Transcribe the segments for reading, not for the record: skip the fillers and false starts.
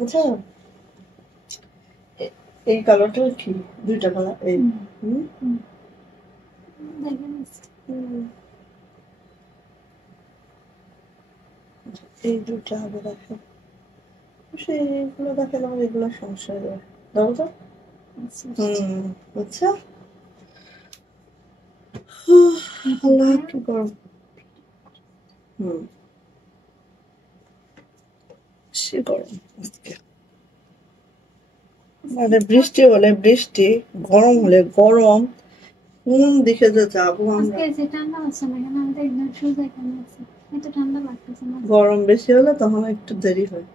আচ্ছা, এই কালারটা কি? দুইটা কালার এই এই দুইটা হবে দেখেন। সেইগুলো দেখেন আমার এগুলো সমস্যা হয়ে যাবে। দাও তো। আচ্ছা, আল্লাহ কি গরম। সে গরম আজকে। মানে বৃষ্টি হলে বৃষ্টি, গরম হলে গরম, কোন দিকে যে যাবো আমরা। গরম বেশি হলে তখন একটু দেরি হয়।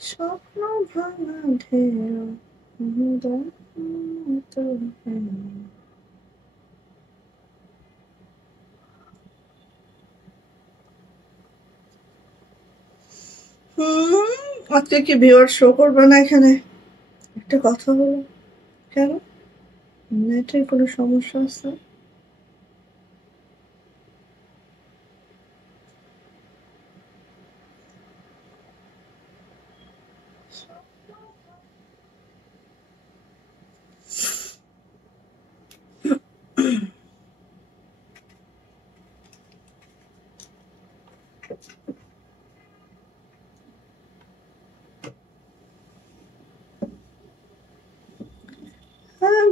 স্বপ্ন ভাঙা ঢেউ আজকে কি ভিউয়ার শো করবে না এখানে? একটা কথা হলো, কেন নেটের কোনো সমস্যা আছে?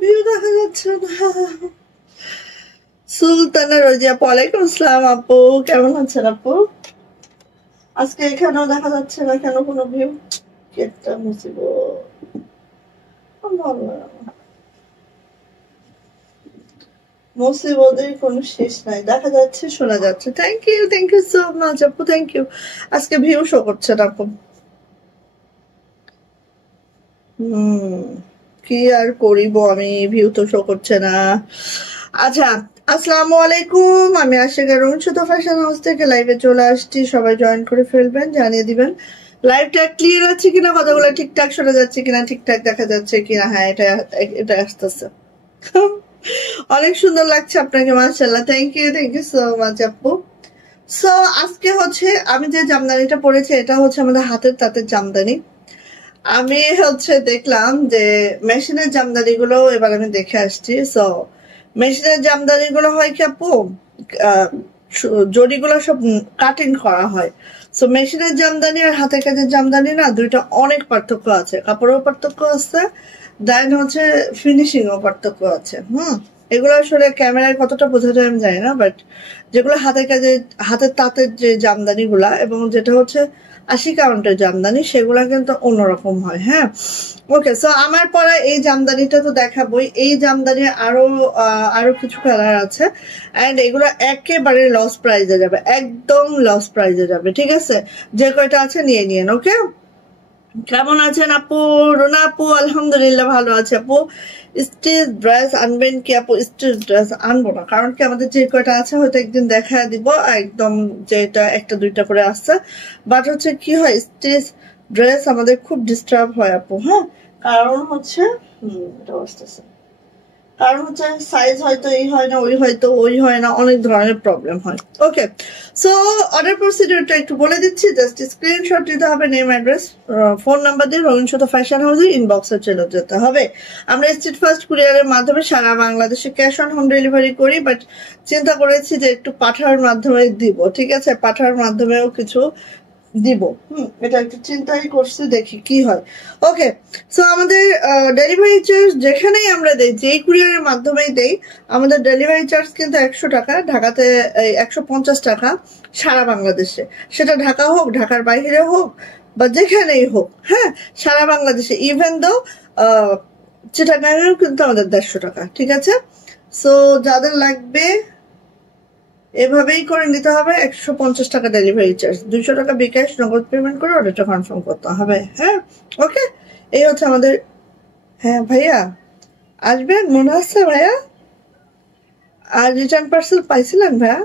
ভিউ দেখা যাচ্ছে না। সুলতানা রোজিয়া, ওয়ালাইকুম আসসালাম আপু, কেমন আছেন আপু? আজকে এখানেও দেখা যাচ্ছে না কেন কোনো ভিউ? কি একটা মুসিবতের কোনো শেষ নাই। দেখা যাচ্ছে, শোনা যাচ্ছে। থ্যাংক ইউ সো মাচ আপু, থ্যাংক ইউ। আজকে ভিউ শো করছে না আপু। কি আর করিব আমি, ভিউ তো শো করছে না। আচ্ছা, আসসালামু আলাইকুম, আমি আশিকা রুন শুধু ফ্যাশন হাউস থেকে লাইভে চলে আসছি। সবাই জয়েন করে ফেলবেন, জানিয়ে দিবেন লাইভটা ক্লিয়ার আছে কিনা, কথাগুলো ঠিকঠাক শোনা যাচ্ছে কিনা, ঠিকঠাক দেখা যাচ্ছে কিনা। হ্যাঁ, এটা আসতেছে। অনেক সুন্দর লাগছে আপনাকে, মাশাআল্লাহ। থ্যাংক ইউ সো মাচ আপু। সো আজকে হচ্ছে আমি যে জামদানিটা পরেছি, এটা হচ্ছে আমাদের হাতের তাঁতের জামদানি। আমি হচ্ছে দেখলাম যে মেশিনের জামদানি গুলো এবার আমি দেখে আসছি। সো মেশিনের জামদানি গুলো হয় কি আপু, জরিগুলো সব কাটিং করা হয়। সো মেশিনের জামদানি আর হাতের কাজের জামদানি না, দুইটা অনেক পার্থক্য আছে। কাপড়েও পার্থক্য আছে, দেন হচ্ছে ফিনিশিং ও পার্থক্য আছে। এগুলো আসলে ক্যামেরায় কতটা বোঝা যায় আমি জানি না, বাট যেগুলো হাতের কাজে, হাতের তাঁতের যে জামদানি গুলা এবং যেটা হচ্ছে 80 কাউন্টের জামদানি, সেগুলা কিন্তু অন্যরকম হয়। হ্যাঁ, ওকে। সো আমার পরা এই জামদানিটা তো দেখাবোই। এই জামদানির আরো কিছু কালার আছে, এন্ড এগুলো একেবারে লস প্রাইজে যাবে, একদম লস প্রাইজে যাবে। ঠিক আছে, যে কয়টা আছে নিয়ে নিয়েন। ওকে, কেমন আছেন আপু? রুনা আপু, আলহামদুলিল্লাহ ভালো আছে আপু। স্টিচ ড্রেস আনবেন কি আপু? স্টিচ ড্রেস আনবো না, কারণ কি আমাদের যে কয়টা আছে হয়তো একদিন দেখা দিব, একদম যেটা একটা দুইটা করে আসছে। বাট হচ্ছে কি হয়, স্টিচ ড্রেস আমাদের খুব ডিস্টার্ব হয় আপু। হ্যাঁ, কারণ হচ্ছে এটা আসতেছে, কারণ হচ্ছে সাইজ হয়তো এই হয় না, ওই হয়তো ওই হয় না, অনেক ধরনের প্রবলেম হয়। ওকে, সো অর্ডার প্রসিডিউরটা একটু বলে দিচ্ছি। জাস্ট স্ক্রিনশট দিতে হবে, নেম, অ্যাড্রেস, ফোন নাম্বার দিয়ে রঙিন সুতো ফ্যাশন হাউসে ইনবক্সে চলে যেতে হবে। আমরা স্ট্রিট ফাস্ট কুরিয়ারের মাধ্যমে সারা বাংলাদেশে ক্যাশ অন হোম ডেলিভারি করি, বাট চিন্তা করেছি যে একটু পাঠার মাধ্যমে দিব। ঠিক আছে, পাঠার মাধ্যমেও কিছু দিব। এটা একটু চিন্তাই করছি, দেখি কি হয়। ওকে, সো আমাদের ডেলিভারি চার্জ যেখানেই আমরা দেই, যেই কুরিয়ারের মাধ্যমেই দেই, আমাদের ডেলিভারি চার্জ কিন্তু 100 টাকা। ঢাকাতে 150 টাকা সারা বাংলাদেশে। সেটা ঢাকা হোক, ঢাকার বাইরে হোক, বা যেখানেই হোক। হ্যাঁ, সারা বাংলাদেশে। ইভেন দো চিটাগাংয়েও কিন্তু আমাদের 150 টাকা। ঠিক আছে, সো যাদের লাগবে এভাবেই করে নিতে হবে। 150 টাকা ডেলিভারি চার্জ, 200 টাকা বিকাশ নগদ পেমেন্ট করে অর্ডারটা কনফার্ম করতে হবে। হ্যাঁ, ওকে, এই হচ্ছে আমাদের। হ্যাঁ ভাইয়া, আসবেন মনে হচ্ছে ভাইয়া? আর রিটার্ন পার্সেল পাইছিলেন ভাইয়া?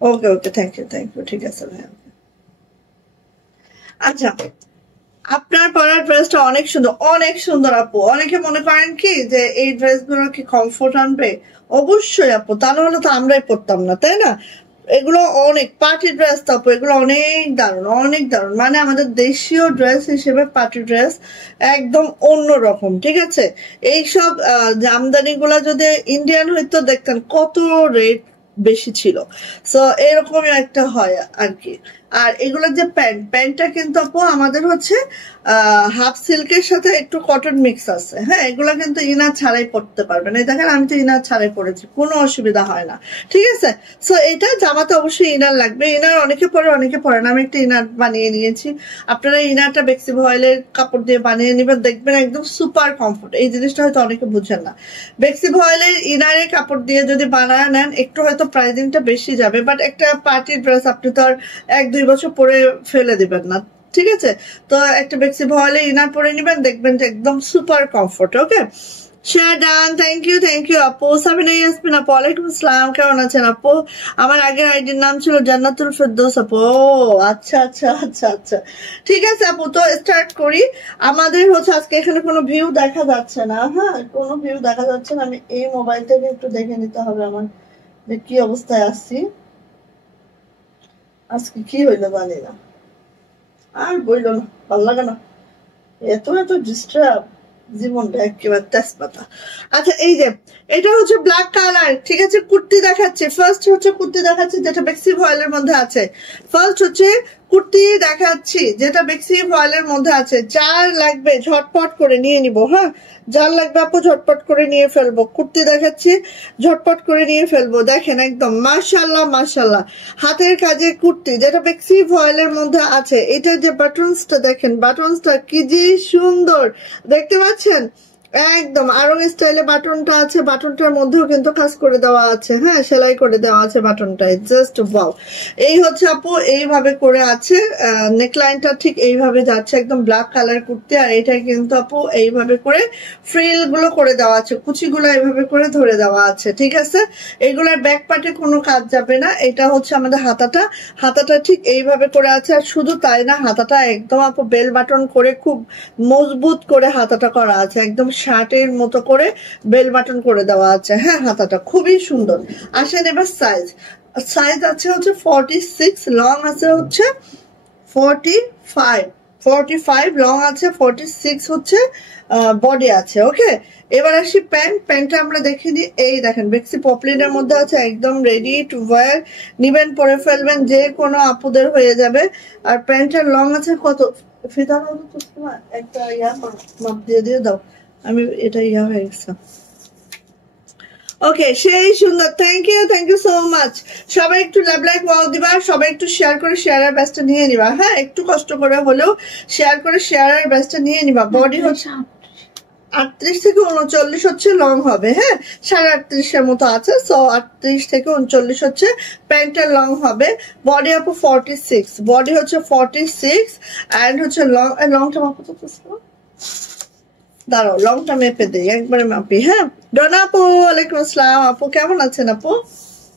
ওকে ওকে, থ্যাংক ইউ ঠিক আছে ভাইয়া। আচ্ছা, আপনার পরার ড্রেসটা অনেক সুন্দর আপু। অনেকে মনে করেন কি যে এই ড্রেসগুলো কি কমফোর্ট আনবে? অবশ্যই আপু, তা নাহলে তো আমরাই পরতাম না, তাই না? এগুলো অনেক পার্টি ড্রেস তো আপু, এগুলো অনেক দারুণ, মানে আমাদের দেশীয় ড্রেস হিসেবে পার্টি ড্রেস একদম অন্যরকম, ঠিক আছে? এইসব জামদানি গুলা যদি ইন্ডিয়ান হইতো দেখতেন কত রেট বেশি ছিল। সো এরকমই একটা হয় আর কি। আর এগুলোর যে প্যান্টটা কিন্তু আপু আমাদের হচ্ছে হাফ সিল্কের সাথে একটু কটন মিক্স আছে। হ্যাঁ, এগুলো কিন্তু ইনার ছাড়াই পরতে পারবেন। এই দেখেন আমি তো ইনার ছাড়াই পরেছি, কোনো অসুবিধা হয় না, ঠিক আছে? সো এটা জামাতে অবশ্যই ইনার লাগবে। ইনার অনেকে পরে অনেকে পরে না, আমি একটা ইনার বানিয়ে নিয়েছি। আপনারা ইনারটা বেক্সি ভয়েলের কাপড় দিয়ে বানিয়ে নেবেন, দেখবেন একদম সুপার কমফোর্ট। এই জিনিসটা হয়তো অনেকে বুঝেন না। বেক্সি ভয়েলের ইনারের কাপড় দিয়ে যদি বানায় নেন একটু হয়তো প্রাইসিংটা বেশি যাবে, বাট একটা পার্টি ড্রেস আপনি তো আর 1-2 বছর পরে ফেলে দিবেন না, ঠিক আছে? তো একটা বেক্সি ভয়েলের ইনার পরে নিবেন, দেখবেন যে একদম super comfort. Okay, share done, thank you আপু। সাবিনা ইয়াসমিন আপু, ওয়ালাইকুম আসসালাম, কেমন আছেন আপু? আমার আগের আইডির নাম ছিল জান্নাতুল ফেরদৌস আপু। আচ্ছা, ঠিক আছে আপু, তো স্টার্ট করি। আমাদের হচ্ছে আজকে এখানে কোনো ভিউ দেখা যাচ্ছে না, হ্যাঁ কোনো ভিউ দেখা যাচ্ছে না। আমি এই মোবাইল থেকে একটু দেখে নিতে হবে আমার যে কি অবস্থায় আসছি। আজকে কি হইলো জানি না, আর বইল না, ভালো লাগে না, এত ডিস্টার্ব জীবনটা একেবারে তেজপাতা। আচ্ছা, এই যে এটা হচ্ছে ব্ল্যাক কালার, ঠিক আছে? কুর্তি দেখাচ্ছে, ফার্স্ট হচ্ছে কুর্তি দেখাচ্ছে যেটা বেক্সি ভয়েলের মধ্যে আছে। ফার্স্ট হচ্ছে কুর্তি দেখাচ্ছি যেটা বেক্সি ভয়েলের মধ্যে আছে। যার লাগবে ঝটপট করে নিয়ে নিব, হ্যাঁ যার লাগবে আপু ঝটপট করে নিয়ে ফেলবো। কুর্তি দেখাচ্ছি, ঝটপট করে নিয়ে ফেলবো। দেখেন একদম মাশাআল্লাহ হাতের কাজে কুর্তি যেটা বেক্সি ভয়েলের মধ্যে আছে। এটা যে বাটনসটা দেখেন, বাটনসটা কি যে সুন্দর, দেখতে পাচ্ছেন? একদম আরং স্টাইলে বাটনটা আছে, বাটনটার মধ্যেও কিন্তু কাজ করে দেওয়া আছে, হ্যাঁ সেলাই করে দেওয়া আছে বাটনটায়, জাস্ট ওয়াও। এই হচ্ছে আপু এইভাবে করে আছে, নেকলাইনটা ঠিক এইভাবে যাচ্ছে, একদম ব্ল্যাক কালার কুর্তি। আর এটা কিন্তু আপু এইভাবে করে ফ্রিল গুলো করে দেওয়া আছে, কুচিগুলো এইভাবে করে ধরে দেওয়া আছে, ঠিক আছে? এগুলোর ব্যাক পার্টে কোনো কাজ যাবে না। এটা হচ্ছে আমাদের হাতাটা ঠিক এইভাবে করে আছে। আর শুধু তাই না, হাতাটা একদম আপু বেল বাটন করে খুব মজবুত করে হাতাটা করা আছে, একদম শার্টের মতো করে বেল বাটন করে দেওয়া আছে। হ্যাঁ, হাতাটা খুবই সুন্দর। আসেন এবার সাইজ আছে হচ্ছে 46, লং আছে হচ্ছে 45 লং আছে, 46 হচ্ছে বডি আছে। ওকে, এবার আসি প্যান্টটা আমরা দেখে দিই। এই দেখেন বেক্সি পপলিনের মধ্যে আছে, একদম রেডি টু ওয়্যার, নিবেন পরে ফেলবেন, যে কোনো আপুদের হয়ে যাবে। আর প্যান্টের লং আছে কত, ফিতা একটা মাপ দিয়ে দাও, আমি এটা হয়ে গেছে। ওকে, সেই সুন্দর, থ্যাংক ইউ সো মাচ। সবাই একটু লাইক ওয়াও দিবা, সবাই একটু শেয়ার করে শেয়ারের ব্যাচটা নিয়ে নিবা, হ্যাঁ একটু কষ্ট করে হলেও শেয়ার করে শেয়ারের ব্যাচটা নিয়ে নিবা। বডি হচ্ছে 38 থেকে 39 হচ্ছে লং হবে, হ্যাঁ 38.5-এর মতো আছে। সো 38 থেকে 39 হচ্ছে প্যান্টের লং হবে। বডি আপু 46, বডি হচ্ছে 46 অ্যান্ড হচ্ছে লংটা মাপো তো, দাঁড়াও লংটা মেপে দিই, একবারে মাপি। হ্যাঁ, ডোনা আপু, ওয়ালাইকুম আসসালাম আপু, কেমন আছেন আপু?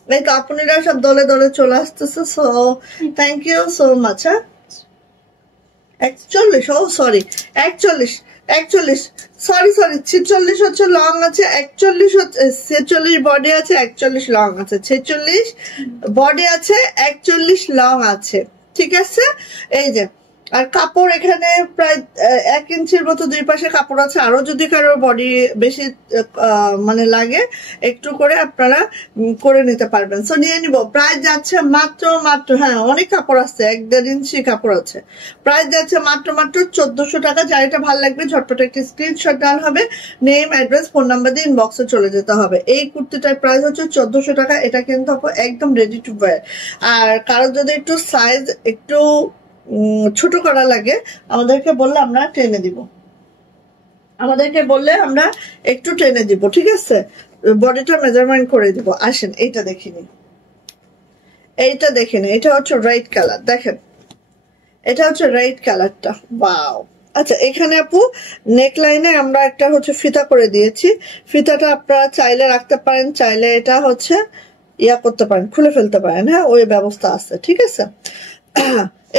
এই তো আপুনিরা সব দলে চলে আসতেছে, so thank you so much. হ্যাঁ 41, ও সরি 41 সরি 46 হচ্ছে লং আছে, 41 হচ্ছে 46 বডি আছে, 41 লং আছে, 46 বডি আছে, 41 লং আছে, ঠিক আছে? এই যে আর কাপড় এখানে প্রায় 1 ইঞ্চির মতো দুই পাশে কাপড় আছে। আরো যদি কারোর বডি বেশি মানে লাগে একটু করে আপনারা করে নিতে পারবেন। সো নিয়ে নিব। প্রাইস যাচ্ছে মাত্র হ্যাঁ অনেক কাপড় আছে, 1-1.5 ইঞ্চি কাপড় আছে। প্রাইস যাচ্ছে মাত্র 1400 টাকা। যার এটা ভালো লাগবে ঝটপট একটি স্ক্রিনশট দেওয়া হবে, নেম অ্যাড্রেস ফোন নাম্বার দিয়ে ইনবক্সে চলে যেতে হবে। এই কুর্তিটার প্রাইস হচ্ছে 1400 টাকা। এটা কিন্তু একদম রেডি টু ওয়্যার। আর কারো যদি একটু সাইজ একটু ছোট করা লাগে আমাদেরকে বললে আমরা টেনে দিব, একটু টেনে দিব, ঠিক আছে? বডিটা মেজারমেন্ট করে দিব। আসেন এইটা দেখিনি, এটা হচ্ছে রাইট কালার, দেখেন এটা হচ্ছে রাইট কালারটা, ওয়াও। আচ্ছা, এখানে আপু নেকলাইনে আমরা একটা হচ্ছে ফিতা করে দিয়েছি। ফিতাটা আপনারা চাইলে রাখতে পারেন, চাইলে এটা হচ্ছে ইয়া করতে পারেন, খুলে ফেলতে পারেন, হ্যাঁ ওই ব্যবস্থা আছে, ঠিক আছে।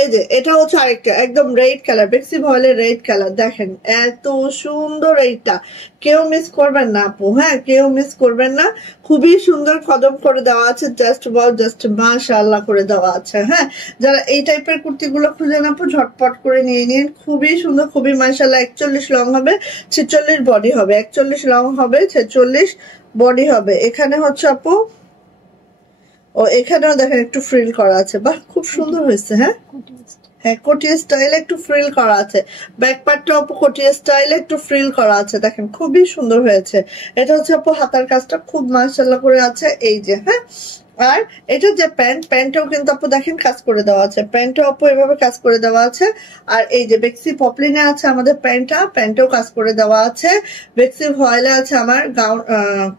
এই যে এটা হচ্ছে আরেকটা একদম রেড কালার, বেক্সি ভয়েলের রেড কালার, দেখেন এত সুন্দর এইটা, কেউ মিস করবেন না আপু, হ্যাঁ কেউ মিস করবেন না, খুবই সুন্দর কদম করে দেওয়া আছে, জাস্ট ওয়াও, জাস্ট মাশাআল্লাহ করে দেওয়া আছে। হ্যাঁ যারা এই টাইপের কুর্তিগুলো খুঁজেন আপু ঝটপট করে নিয়ে নিন, খুবই সুন্দর, খুবই মাশাআল্লাহ। 41 লং হবে, 46 বডি হবে, 41 লং হবে, 46 বডি হবে। এখানে হচ্ছে আপু ও এখানেও দেখেন একটু ফ্রিল করা আছে, বাহ খুব সুন্দর হয়েছে। হ্যাঁ হ্যাঁ কোটিয়া স্টাইলে একটু ফ্রিল করা আছে, ব্যাক পার্টটা আপু কোটিয়া স্টাইলে একটু ফ্রিল করা আছে, দেখেন খুবই সুন্দর হয়েছে। এটা হচ্ছে আপু হাতার কাজটা খুব মাশাআল্লাহ করে আছে, এই যে হ্যাঁ। আর এটা যে প্যান্টটাও কিন্তু আপু দেখেন কাজ করে দেওয়া আছে, প্যান্টটাও আপু এভাবে কাজ করে দেওয়া আছে। আর এই যে বেক্সি পপলিনে আছে আমাদের প্যান্টটাও কাজ করে দেওয়া আছে, বেক্সি ভয়েলে আছে আমার গাউন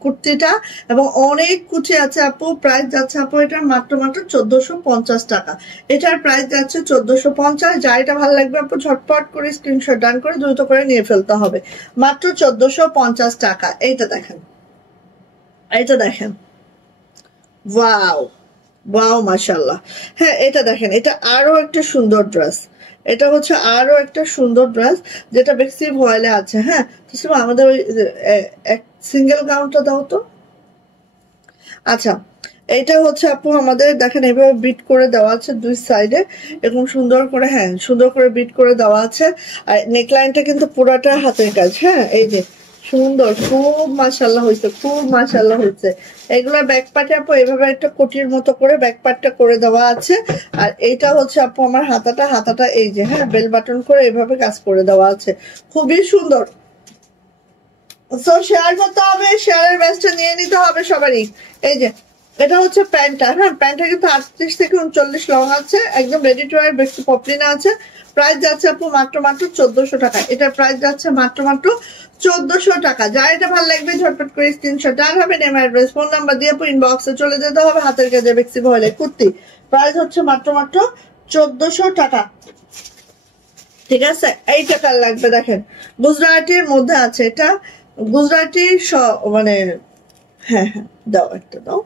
কুর্তিটা, এবং অনেক কুচি আছে আপু। প্রাইস যাচ্ছে আপু এটার মাত্র 1450 টাকা, এটার প্রাইস যাচ্ছে 1450। যা এটা ভালো লাগবে আপু ঝটপট করে স্ক্রিনশট ডান করে দ্রুত করে নিয়ে ফেলতে হবে, মাত্র 1450 টাকা। এইটা দেখেন, এইটা দেখেন, ওয়াও ওয়াও মাশাআল্লাহ। হ্যাঁ এটা দেখেন, এটা আরো একটা সুন্দর ড্রেস, এটা হচ্ছে আরো একটা সুন্দর ড্রেস যেটা বেক্সি ভয়েলে আছে। হ্যাঁ তো আমাদের ওই এক সিঙ্গেল গাউনটা দাও তো। আচ্ছা এইটা হচ্ছে আপু আমাদের দেখেন এভাবে বিট করে দেওয়া আছে দুই সাইডে, এরকম সুন্দর করে, হ্যাঁ সুন্দর করে বিট করে দেওয়া আছে। আর নেকলাইনটা কিন্তু পুরাটা হাতের কাজ, হ্যাঁ এই যে সুন্দর, খুব মাশাআল্লাহ হয়েছে, খুব মাশাআল্লাহ হয়েছে। এগুলা ব্যাক পার্টে আপু এভাবে একটা কোটির মতো করে ব্যাক পার্টটা করে দেওয়া আছে। আর এইটা হচ্ছে আপু আমার হাতাটা এই যে হ্যাঁ বেল বাটন করে এভাবে কাজ করে দেওয়া আছে, খুবই সুন্দর। সো শেয়ার করতে হবে, শেয়ারের ব্যাচটা নিয়ে নিতে হবে সবারই। এই যে এটা হচ্ছে প্যান্টটা, হ্যাঁ প্যান্টটা কিন্তু 38 থেকে 39 লং আছে, একদম রেডি টু ওয়্যার, বেক্সি পপলিনা আছে। প্রাইস যাচ্ছে আপু মাত্র 1400 টাকা, এটার প্রাইস যাচ্ছে মাত্র 1400 টাকা। যা এটা ভালো লাগবে ঝটপট করে স্ক্রিনশট ডান হবে, নেম অ্যাড্রেস ফোন নাম্বার দিয়ে আপু ইনবক্সে চলে যেতে হবে। হাতের কাজে বেক্সি ভয়েলে কুর্তি, প্রাইস হচ্ছে মাত্র 1400 টাকা, ঠিক আছে। এই টাকা লাগবে দেখেন, গুজরাটির মধ্যে আছে এটা, গুজরাটি মানে হ্যাঁ হ্যাঁ দাও একটা দাও।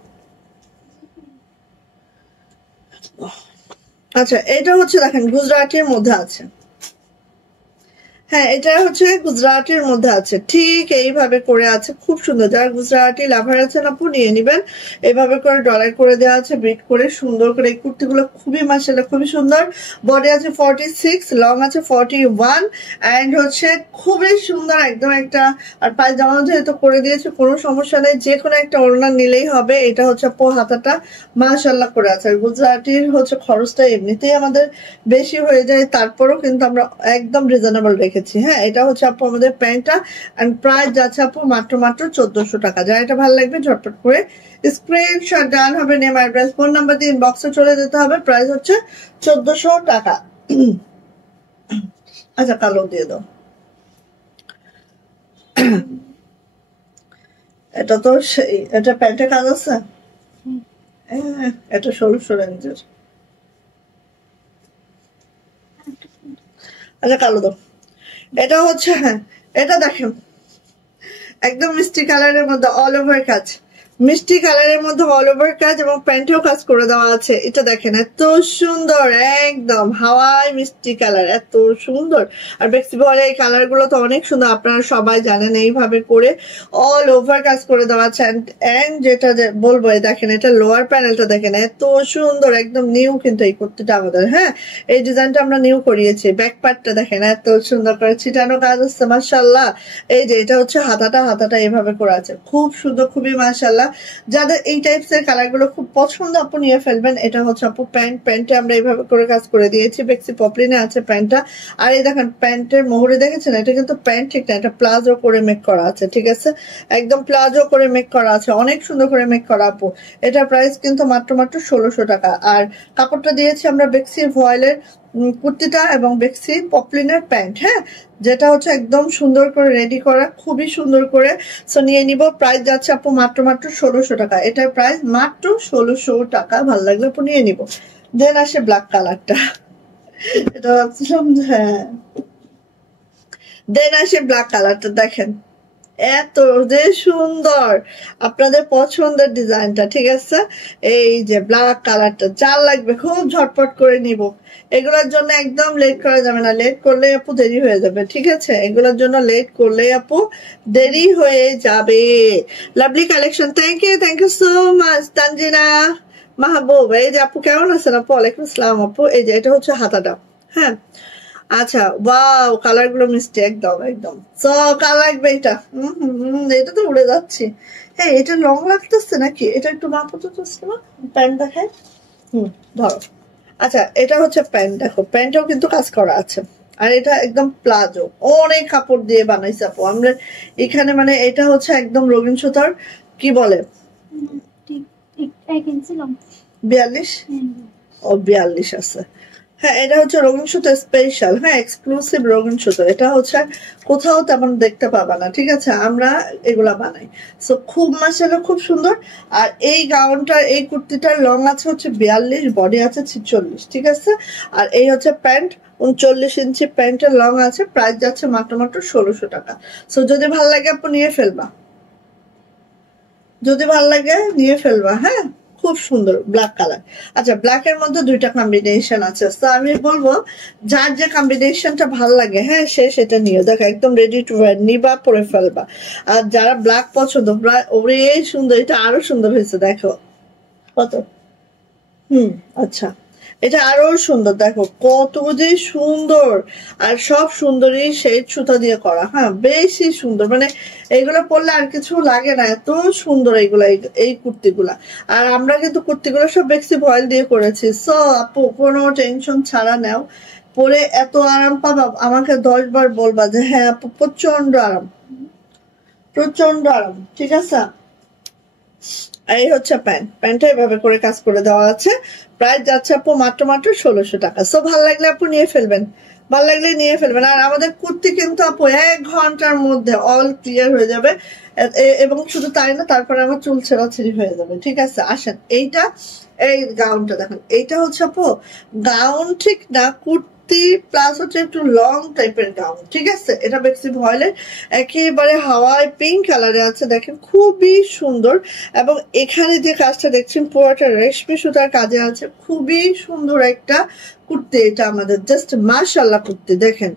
আচ্ছা এটা হচ্ছে দেখেন গুজরাটির মধ্যে আছে, হ্যাঁ এটা হচ্ছে গুজরাটির মধ্যে আছে, ঠিক এইভাবে করে আছে, খুব সুন্দর। যারা গুজরাটি লাভার আছেন আপু নিয়ে নিবেন, এইভাবে করে ডলার করে দেওয়া আছে, বিট করে সুন্দর করে। এই কুর্তিগুলো খুবই মাশাআল্লাহ খুবই সুন্দর। বডি আছে 46, লং আছে 41, অ্যান্ড হচ্ছে খুবই সুন্দর একদম একটা। আর পায়জামা যেহেতু করে দিয়েছে কোনো সমস্যা নেই, যে কোনো একটা ওড়না নিলেই হবে। এটা হচ্ছে আপু হাতাটা মাশাআল্লাহ করে আছে। আর গুজরাটির হচ্ছে খরচটা এমনিতেই আমাদের বেশি হয়ে যায়, তারপরেও কিন্তু আমরা একদম রিজনেবল রেখেছি। হ্যাঁ এটা হচ্ছে আপু আমাদের প্যান্টটা, এন্ড প্রাইস যাচ্ছে আপু মাত্র 1400 টাকা। যা এটা ভালো লাগবে ঝটপট করে স্ক্রিনশট ডান হবে, নেম অ্যাড্রেস ফোন নাম্বার দিয়ে ইনবক্সে চলে যেতে হবে। প্রাইস হচ্ছে 1400 টাকা। আচ্ছা কালো দিয়ে দাও, এটা তো সেই, এটা প্যান্টের কাজ আছে, এটা সরু রেঞ্জের। আচ্ছা কালো দাও। এটা হচ্ছে হ্যাঁ এটা দেখেন একদম মিষ্টি কালারের মধ্যে অল ওভার কাজ, মিষ্টি কালারের মধ্যে অল ওভার কাজ, এবং প্যান্টেও কাজ করে দেওয়া আছে। এটা দেখেন এত সুন্দর, একদম হাওয়াই মিষ্টি কালার, এত সুন্দর। আর বেক্সি বলে এই কালার গুলো তো অনেক সুন্দর, আপনারা সবাই জানেন। এইভাবে করে অল ওভার কাজ করে দেওয়া আছে। এন্ড যেটা বলবো দেখেন এটা লোয়ার প্যানেলটা দেখেন এত সুন্দর, একদম নিউ কিন্তু এই কুর্তিটা আমাদের। হ্যাঁ এই ডিজাইনটা আমরা নিউ করিয়েছি। ব্যাক পার্টটা দেখেন এত সুন্দর করে ছিটানো কাজ আছে মাশাআল্লাহ। এই যে এটা হচ্ছে হাতাটা এইভাবে করে আছে, খুব সুন্দর, খুবই মাশাআল্লাহ। যাদের এই টাইপস এর কালার গুলো খুব পছন্দ আপু নিয়ে ফেলবেন। এটা হচ্ছে আপু প্যান্টে আমরা এইভাবে করে কাজ করে দিয়েছি, বেক্সি পপলিনে আছে প্যান্টটা। আর এই দেখেন প্যান্টের মোহরে দেখেছেন, এটা কিন্তু প্যান্ট ঠিক না, এটা প্লাজো করে মেক করা আছে, ঠিক আছে একদম প্লাজো করে মেক করা আছে, অনেক সুন্দর করে মেক করা আপু। এটা প্রাইস কিন্তু মাত্র 1600 টাকা। আর কাপড়টা দিয়েছি আমরা বেক্সি ভয়েলের কুর্তিটা এবং বেক্সি পপলিনের প্যান্ট, হ্যাঁ যেটা হচ্ছে একদম সুন্দর করে রেডি করা, খুবই সুন্দর করে। সো নিয়ে নিব, প্রাইস যাচ্ছে আপু মাত্র 1600 টাকা, এটার প্রাইস মাত্র 1600 টাকা। ভালো লাগলে আপু নিয়ে নিব। দেন আসে ব্ল্যাক কালারটা, এটা ভাবছিলাম হ্যাঁ, দেন আসে ব্ল্যাক কালারটা দেখেন এত যে সুন্দর, আপনাদের পছন্দের ডিজাইনটা, ঠিক আছে। এই যে ব্ল্যাক কালারটা যার লাগবে খুব ঝটপট করে নিব। এগুলোর জন্য একদম লেট করা যাবে না, লেট করলে আপু দেরি হয়ে যাবে, ঠিক আছে। এগুলোর জন্য লেট করলে আপু দেরি হয়ে যাবে। Lovely collection, thank you so much Tanjina Mahbub. এই যে আপু কেমন আছেন আপু? ওয়ালাইকুম আসসালাম আপু। এই যে এটা হচ্ছে হাতাটা, হ্যাঁ। আচ্ছা, ওয়াও, কালার গুলো মিষ্টি একদম একদম। সো কার লাগবে এটা? এটা তো উড়ে যাচ্ছি। হ্যাঁ, এটা লং লাগতেছে নাকি? এটা একটু মাপো তো প্যান্ট দেখায়। ধরো। আচ্ছা, এটা হচ্ছে প্যান্ট, দেখো প্যান্টেও কিন্তু কাজ করা আছে। আর এটা একদম প্লাজো, অনেক কাপড় দিয়ে বানাইছে আপু আমরা এখানে। মানে এটা হচ্ছে একদম রঙিন সুতার, কি বলে 42, ও 42 আছে। হ্যাঁ, এটা হচ্ছে রঙিন সুতো স্পেশাল, হ্যাঁ এক্সক্লুসিভ রঙিন সুতো। এটা হচ্ছে কোথাও তেমন দেখতে পাবা না, ঠিক আছে। আমরা এগুলা বানাই। সো খুব মাশাআল্লাহ, খুব সুন্দর। আর এই গাউনটার, এই কুর্তিটার লং আছে হচ্ছে 42, বডি আছে 46, ঠিক আছে। আর এই হচ্ছে প্যান্ট, 39 ইঞ্চি প্যান্টের লং আছে। প্রাইস যাচ্ছে মাত্র 1600 টাকা। সো যদি ভালো লাগে আপু নিয়ে ফেলবা, যদি ভালো লাগে নিয়ে ফেলবা, হ্যাঁ। খুব সুন্দর ব্ল্যাক কালার। আচ্ছা, ব্ল্যাক এর মধ্যে দুইটা কম্বিনেশন আছে, তো আমি বলবো যার যে কম্বিনেশনটা ভাল লাগে, হ্যাঁ সে সেটা নিয়ে দেখো, একদম রেডি টু ওয়্যার, নিবা পরে ফেলবা। আর যারা ব্ল্যাক পছন্দ, ওরে সুন্দর, এটা আরো সুন্দর হয়েছে দেখো কত। আচ্ছা, এটা আরো সুন্দর, দেখো কত যে সুন্দর। আর সব সুন্দরী শেড সুতা দিয়ে করা, হ্যাঁ বেশি সুন্দর। মানে এইগুলো পরলে আর কিছু লাগে না, এত সুন্দর এইগুলা, এই কুর্তিগুলা। আর আমরা কিন্তু কুর্তিগুলো সব বেক্সি ভয়েল দিয়ে করেছি। সো আপু কোনো টেনশন ছাড়া নাও, পরে এত আরাম পাবা, আমাকে 10 বার বলবা যে হ্যাঁ আপু প্রচন্ড আরাম, প্রচন্ড আরাম, ঠিক আছে। এই হচ্ছে প্যান্ট, প্যান্টটা এভাবে করে কাজ করে দেওয়া আছে। প্রাইস যাচ্ছে আপু মাত্র 1600 টাকা। সো ভালো লাগলে আপু নিয়ে ফেলবেন, ভালো লাগলে নিয়ে ফেলবেন। আর আমাদের কুর্তি কিন্তু আপু 1 ঘন্টার মধ্যে অল ক্লিয়ার হয়ে যাবে। এবং শুধু তাই না, তারপরে আমার চুল ছেঁড়াছিড়ি হয়ে যাবে, ঠিক আছে। আসেন, এইটা, এই গাউনটা দেখেন, এইটা হচ্ছে আপু গাউন ঠিক না, কুর্তি প্লাস হচ্ছে একটু লং টাইপের গাউন, ঠিক আছে। এটা বেক্সি ভয়েলের, একেবারে হাওয়ায় পিঙ্ক কালারে আছে, দেখেন খুবই সুন্দর। এবং এখানে যে কাজটা দেখছেন পুরোটা রেশমি সুতার কাজে আছে, খুবই সুন্দর একটা কুর্তি। এটা আমাদের জাস্ট মাশাআল্লাহ কুর্তি, দেখেন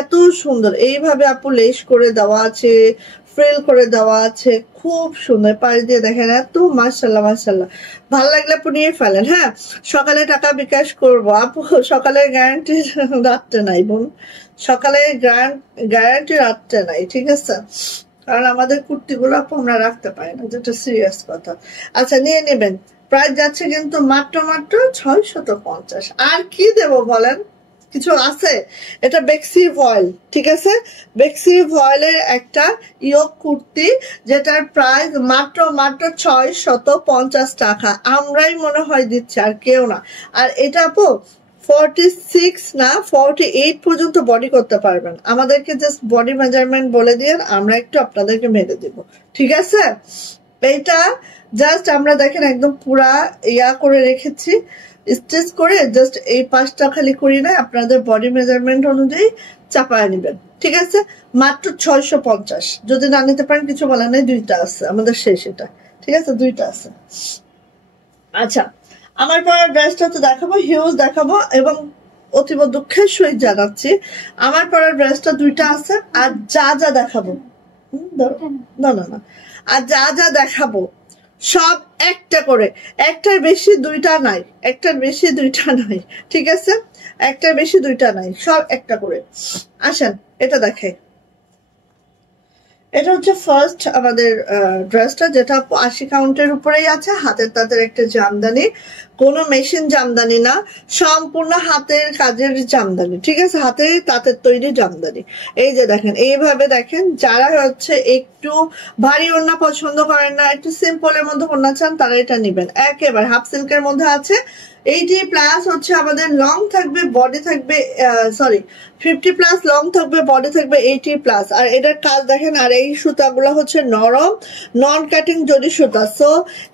এত সুন্দর। এইভাবে আপু লেস করে দেওয়া আছে, ফ্রিল করে দেওয়া আছে, খুব সুন্দর। পাশ দিয়ে দেখেন এত মাশাআল্লাহ মাশাআল্লাহ। ভালো লাগলে আপু নিয়ে ফেলেন, হ্যাঁ। সকালে টাকা বিকাশ করবো আপু, সকালের গ্যারান্টি রাত্রে নাই বোন, সকালের গ্যারান্টি রাত্রে নাই, ঠিক আছে। কারণ আমাদের কুর্তিগুলো আপু আমরা রাখতে পারি না, যেটা সিরিয়াস কথা। আচ্ছা, নিয়ে নেবেন। প্রাইস যাচ্ছে কিন্তু মাত্র 650। আর কি দেব বলেন, কিছু আছে? এটা বেক্সি ভয়েল, ঠিক আছে। বেক্সি ভয়েলের একটা ইয়োগ কুর্তি, যেটার প্রাইস মাত্র 650 টাকা। আমরাই মনে হয় দিচ্ছি, আর কেউ না। আর এটা আপু 46 না 48 পর্যন্ত বডি করতে পারবেন। আমাদেরকে জাস্ট বডি মেজারমেন্ট বলে দিয়ে আমরা একটু আপনাদেরকে মেরে দিব, ঠিক আছে। এইটা জাস্ট আমরা দেখেন একদম পুরা ইয়া করে রেখেছি, স্টিচ করে জাস্ট এই পাশটা খালি করি না, আপনাদের বডি মেজারমেন্ট অনুযায়ী চাপায় নেবেন, ঠিক আছে। মাত্র 650। যদি না নিতে পারেন কিছু বলার নেই, দুইটা আছে আমাদের শেষ, এটা ঠিক আছে, দুইটা আছে। আচ্ছা, আমার পরার ড্রেসটা তো দেখাবো, হিউজ দেখাবো, এবং অতীব দুঃখের সহিত জানাচ্ছি আমার পরার ড্রেসটা দুইটা আছে। আর যা যা দেখাবো, না না না, আর যা যা দেখাবো সব একটা করে, একটার বেশি দুইটা নাই, একটার বেশি দুইটা নাই, ঠিক আছে। একটার বেশি দুইটা নাই, সব একটা করে। আসেন, এটা দেখে, এটা হচ্ছে ফার্স্ট আমাদের ড্রেসটা, যেটা 80 কাউন্টের উপরেই আছে। হাতের তাঁতের একটা জামদানি, কোনো মেশিন জামদানি না, সম্পূর্ণ হাতের কাজের জামদানি, ঠিক আছে। হাতের তাঁতের তৈরি জামদানি। এই যে দেখেন, এইভাবে দেখেন, যারা হচ্ছে একটু ভারী ওড়না পছন্দ করেন না, একটু সিম্পলের মধ্যে ওড়না চান, তারা এটা নিবেন। একেবারে হাফ সিল্কের মধ্যে আছে। 80+ হচ্ছে আমাদের লং থাকবে, বডি থাকবে, সরি 50+ লং থাকবে, বডি থাকবে 80+। আর এটার কাজ দেখেন। আর এই সুতাগুলো হচ্ছে নরম নন কাটিং জরি সুতা, সো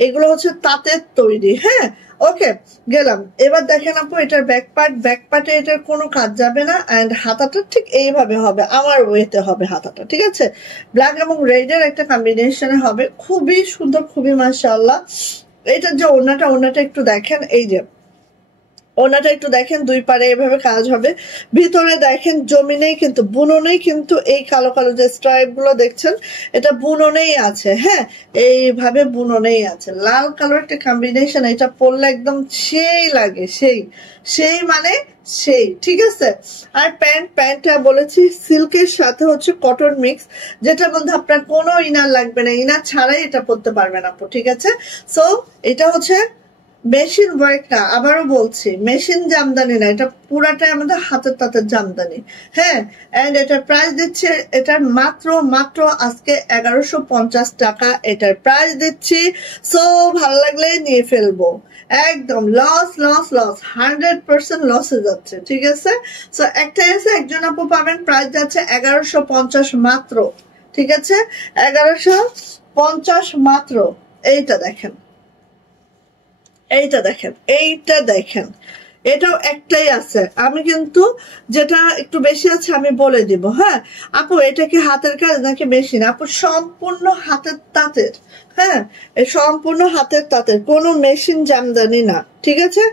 এগুলো হচ্ছে তাঁতের তৈরি, হ্যাঁ। ওকে, গেলাম। এবার দেখেন আপু এটার ব্যাক পার্টে এটার কোনো কাজ যাবে না, এন্ড হাতাটা ঠিক এইভাবে হবে, আমার ওয়েতে হবে হাতাটা, ঠিক আছে? ব্ল্যাক এবং রেডের একটা কম্বিনেশনে হবে, খুবই সুন্দর, খুবই মাশাআল্লাহ। এটার যে ওড়নাটা একটু দেখেন, এই যে ওনাটা একটু দেখেন, দুই পারে এভাবে কাজ হবে, ভিতরে দেখেন জমিনেই কিন্তু বুননেই কিন্তু এই কালো কালো যে স্ট্রাইপ গুলো দেখছেন এটা বুননেই আছে। হ্যাঁ, এইভাবে বুননেই আছে, লাল কালো একটা কম্বিনেশন, এটা পরলে একদম সেই লাগে, সেই মানে সেই, ঠিক আছে? আর প্যান্টটা বলেছি সিল্কের সাথে হচ্ছে কটন মিক্স, যেটার মধ্যে আপনার কোনো ইনার লাগবে না, ইনার ছাড়াই এটা পরতে পারবেন আপু, ঠিক আছে? সো এটা হচ্ছে মেশিন ওয়ার্ক না, আবারও বলছি মেশিন জামদানি না, এটা পুরাটাই আমাদের হাতের তাঁতের জামদানি। হ্যাঁ, এন্ড এটার প্রাইস দিচ্ছে, এটার মাত্র আজকে 1150 টাকা এটার প্রাইস দিচ্ছি। সো ভালো লাগলে নিয়ে ফেলবো, একদম লস 100% লসে যাচ্ছে, ঠিক আছে? সো একটা এসে একজন আপু পাবেন, প্রাইস যাচ্ছে 1150 মাত্র, ঠিক আছে? 1150 মাত্র। এইটা দেখেন, এইটা দেখেন, এটাও একটাই আছে, আমি কিন্তু যেটা একটু বেশি আছে আমি বলে দিব। হ্যাঁ আপু, এটা কি হাতের কাজ নাকি মেশিন? আপু সম্পূর্ণ হাতের তাঁতের, হ্যাঁ সম্পূর্ণ হাতের তাঁতের, কোনো মেশিন জামদানি না, ঠিক আছে?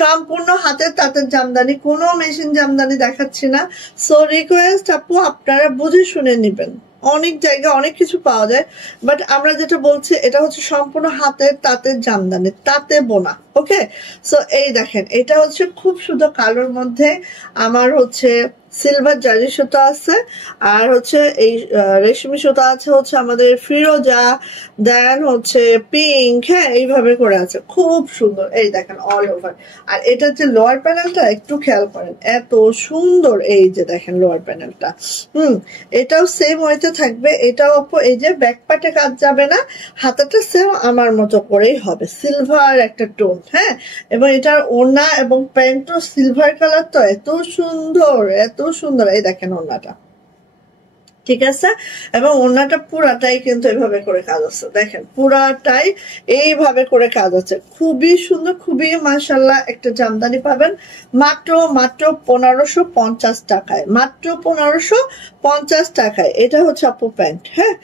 সম্পূর্ণ হাতের তাঁতের জামদানি, কোনো মেশিন জামদানি দেখাচ্ছি না। সো রিকোয়েস্ট আপু, আপনারা বুঝে শুনে নিবেন। অনেক জায়গায় অনেক কিছু পাওয়া যায়, বাট আমরা যেটা বলছি এটা হচ্ছে সম্পূর্ণ হাতের তাঁতের জামদানি, তাঁতে বোনা। ওকে, সো এই দেখেন, এটা হচ্ছে খুব সুন্দর কালোর মধ্যে আমার হচ্ছে সিলভার জারি সুতা আছে, আর হচ্ছে এই রেশমি সুতা আছে হচ্ছে আমাদের ফিরোজা, দেন হচ্ছে পিঙ্ক। হ্যাঁ, এইভাবে করে আছে, খুব সুন্দর। এই দেখেন অল ওভার। আর এটার যে লোয়ার প্যানেলটা একটু খেয়াল করেন, এত সুন্দর। এই যে দেখেন লোয়ার প্যানেলটা, এটাও সেম ওয়েতে থাকবে, এটাও এই যে ব্যাক পার্টে কাজ যাবে না, হাতাটা সেম আমার মতো করেই হবে, সিলভার একটা টোন। হ্যাঁ, এবং এটার ওড়না এবং প্যান্টও সিলভার কালার, তো এত সুন্দর, এত সুন্দর। এই দেখেন ওড়নাটা, ঠিক আছে? এবং ওড়নাটা পুরাটাই কিন্তু এইভাবে করে কাজ আছে, দেখেন পুরাটাই এইভাবে করে কাজ আছে, খুবই সুন্দর, খুবই মাশাআল্লাহ একটা জামদানি পাবেন মাত্র 1550 টাকায়, মাত্র 1550 টাকায়। এটা হচ্ছে আপু প্যান্ট, হ্যাঁ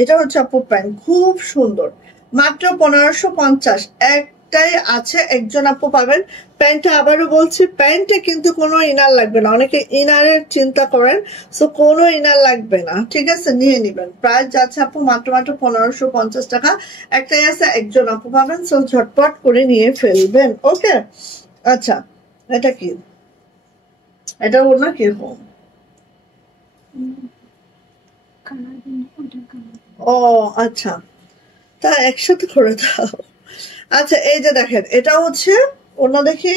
এটা হচ্ছে আপু প্যান্ট, খুব সুন্দর, মাত্র 1550। একটাই আছে, একজন আপু পাবেন প্যান্টটা। আবারও বলছি, প্যান্টে কিন্তু কোনো ইনার লাগবে না, অনেকে ইনারের চিন্তা করেন, সো কোনো ইনার লাগবে না, ঠিক আছে? নিয়ে নিবেন, প্রাইস যাচ্ছে আপু মাত্র 1550 টাকা। একটাই আছে, একজন আপু পাবেন, সো ঝটপট করে নিয়ে ফেলবেন। ওকে, আচ্ছা এটা কি, এটা ওড়না কিরকম? ও আচ্ছা, তা একসাথে করে দাও। আচ্ছা, এই যে দেখেন, এটা হচ্ছে ওড়না দেখি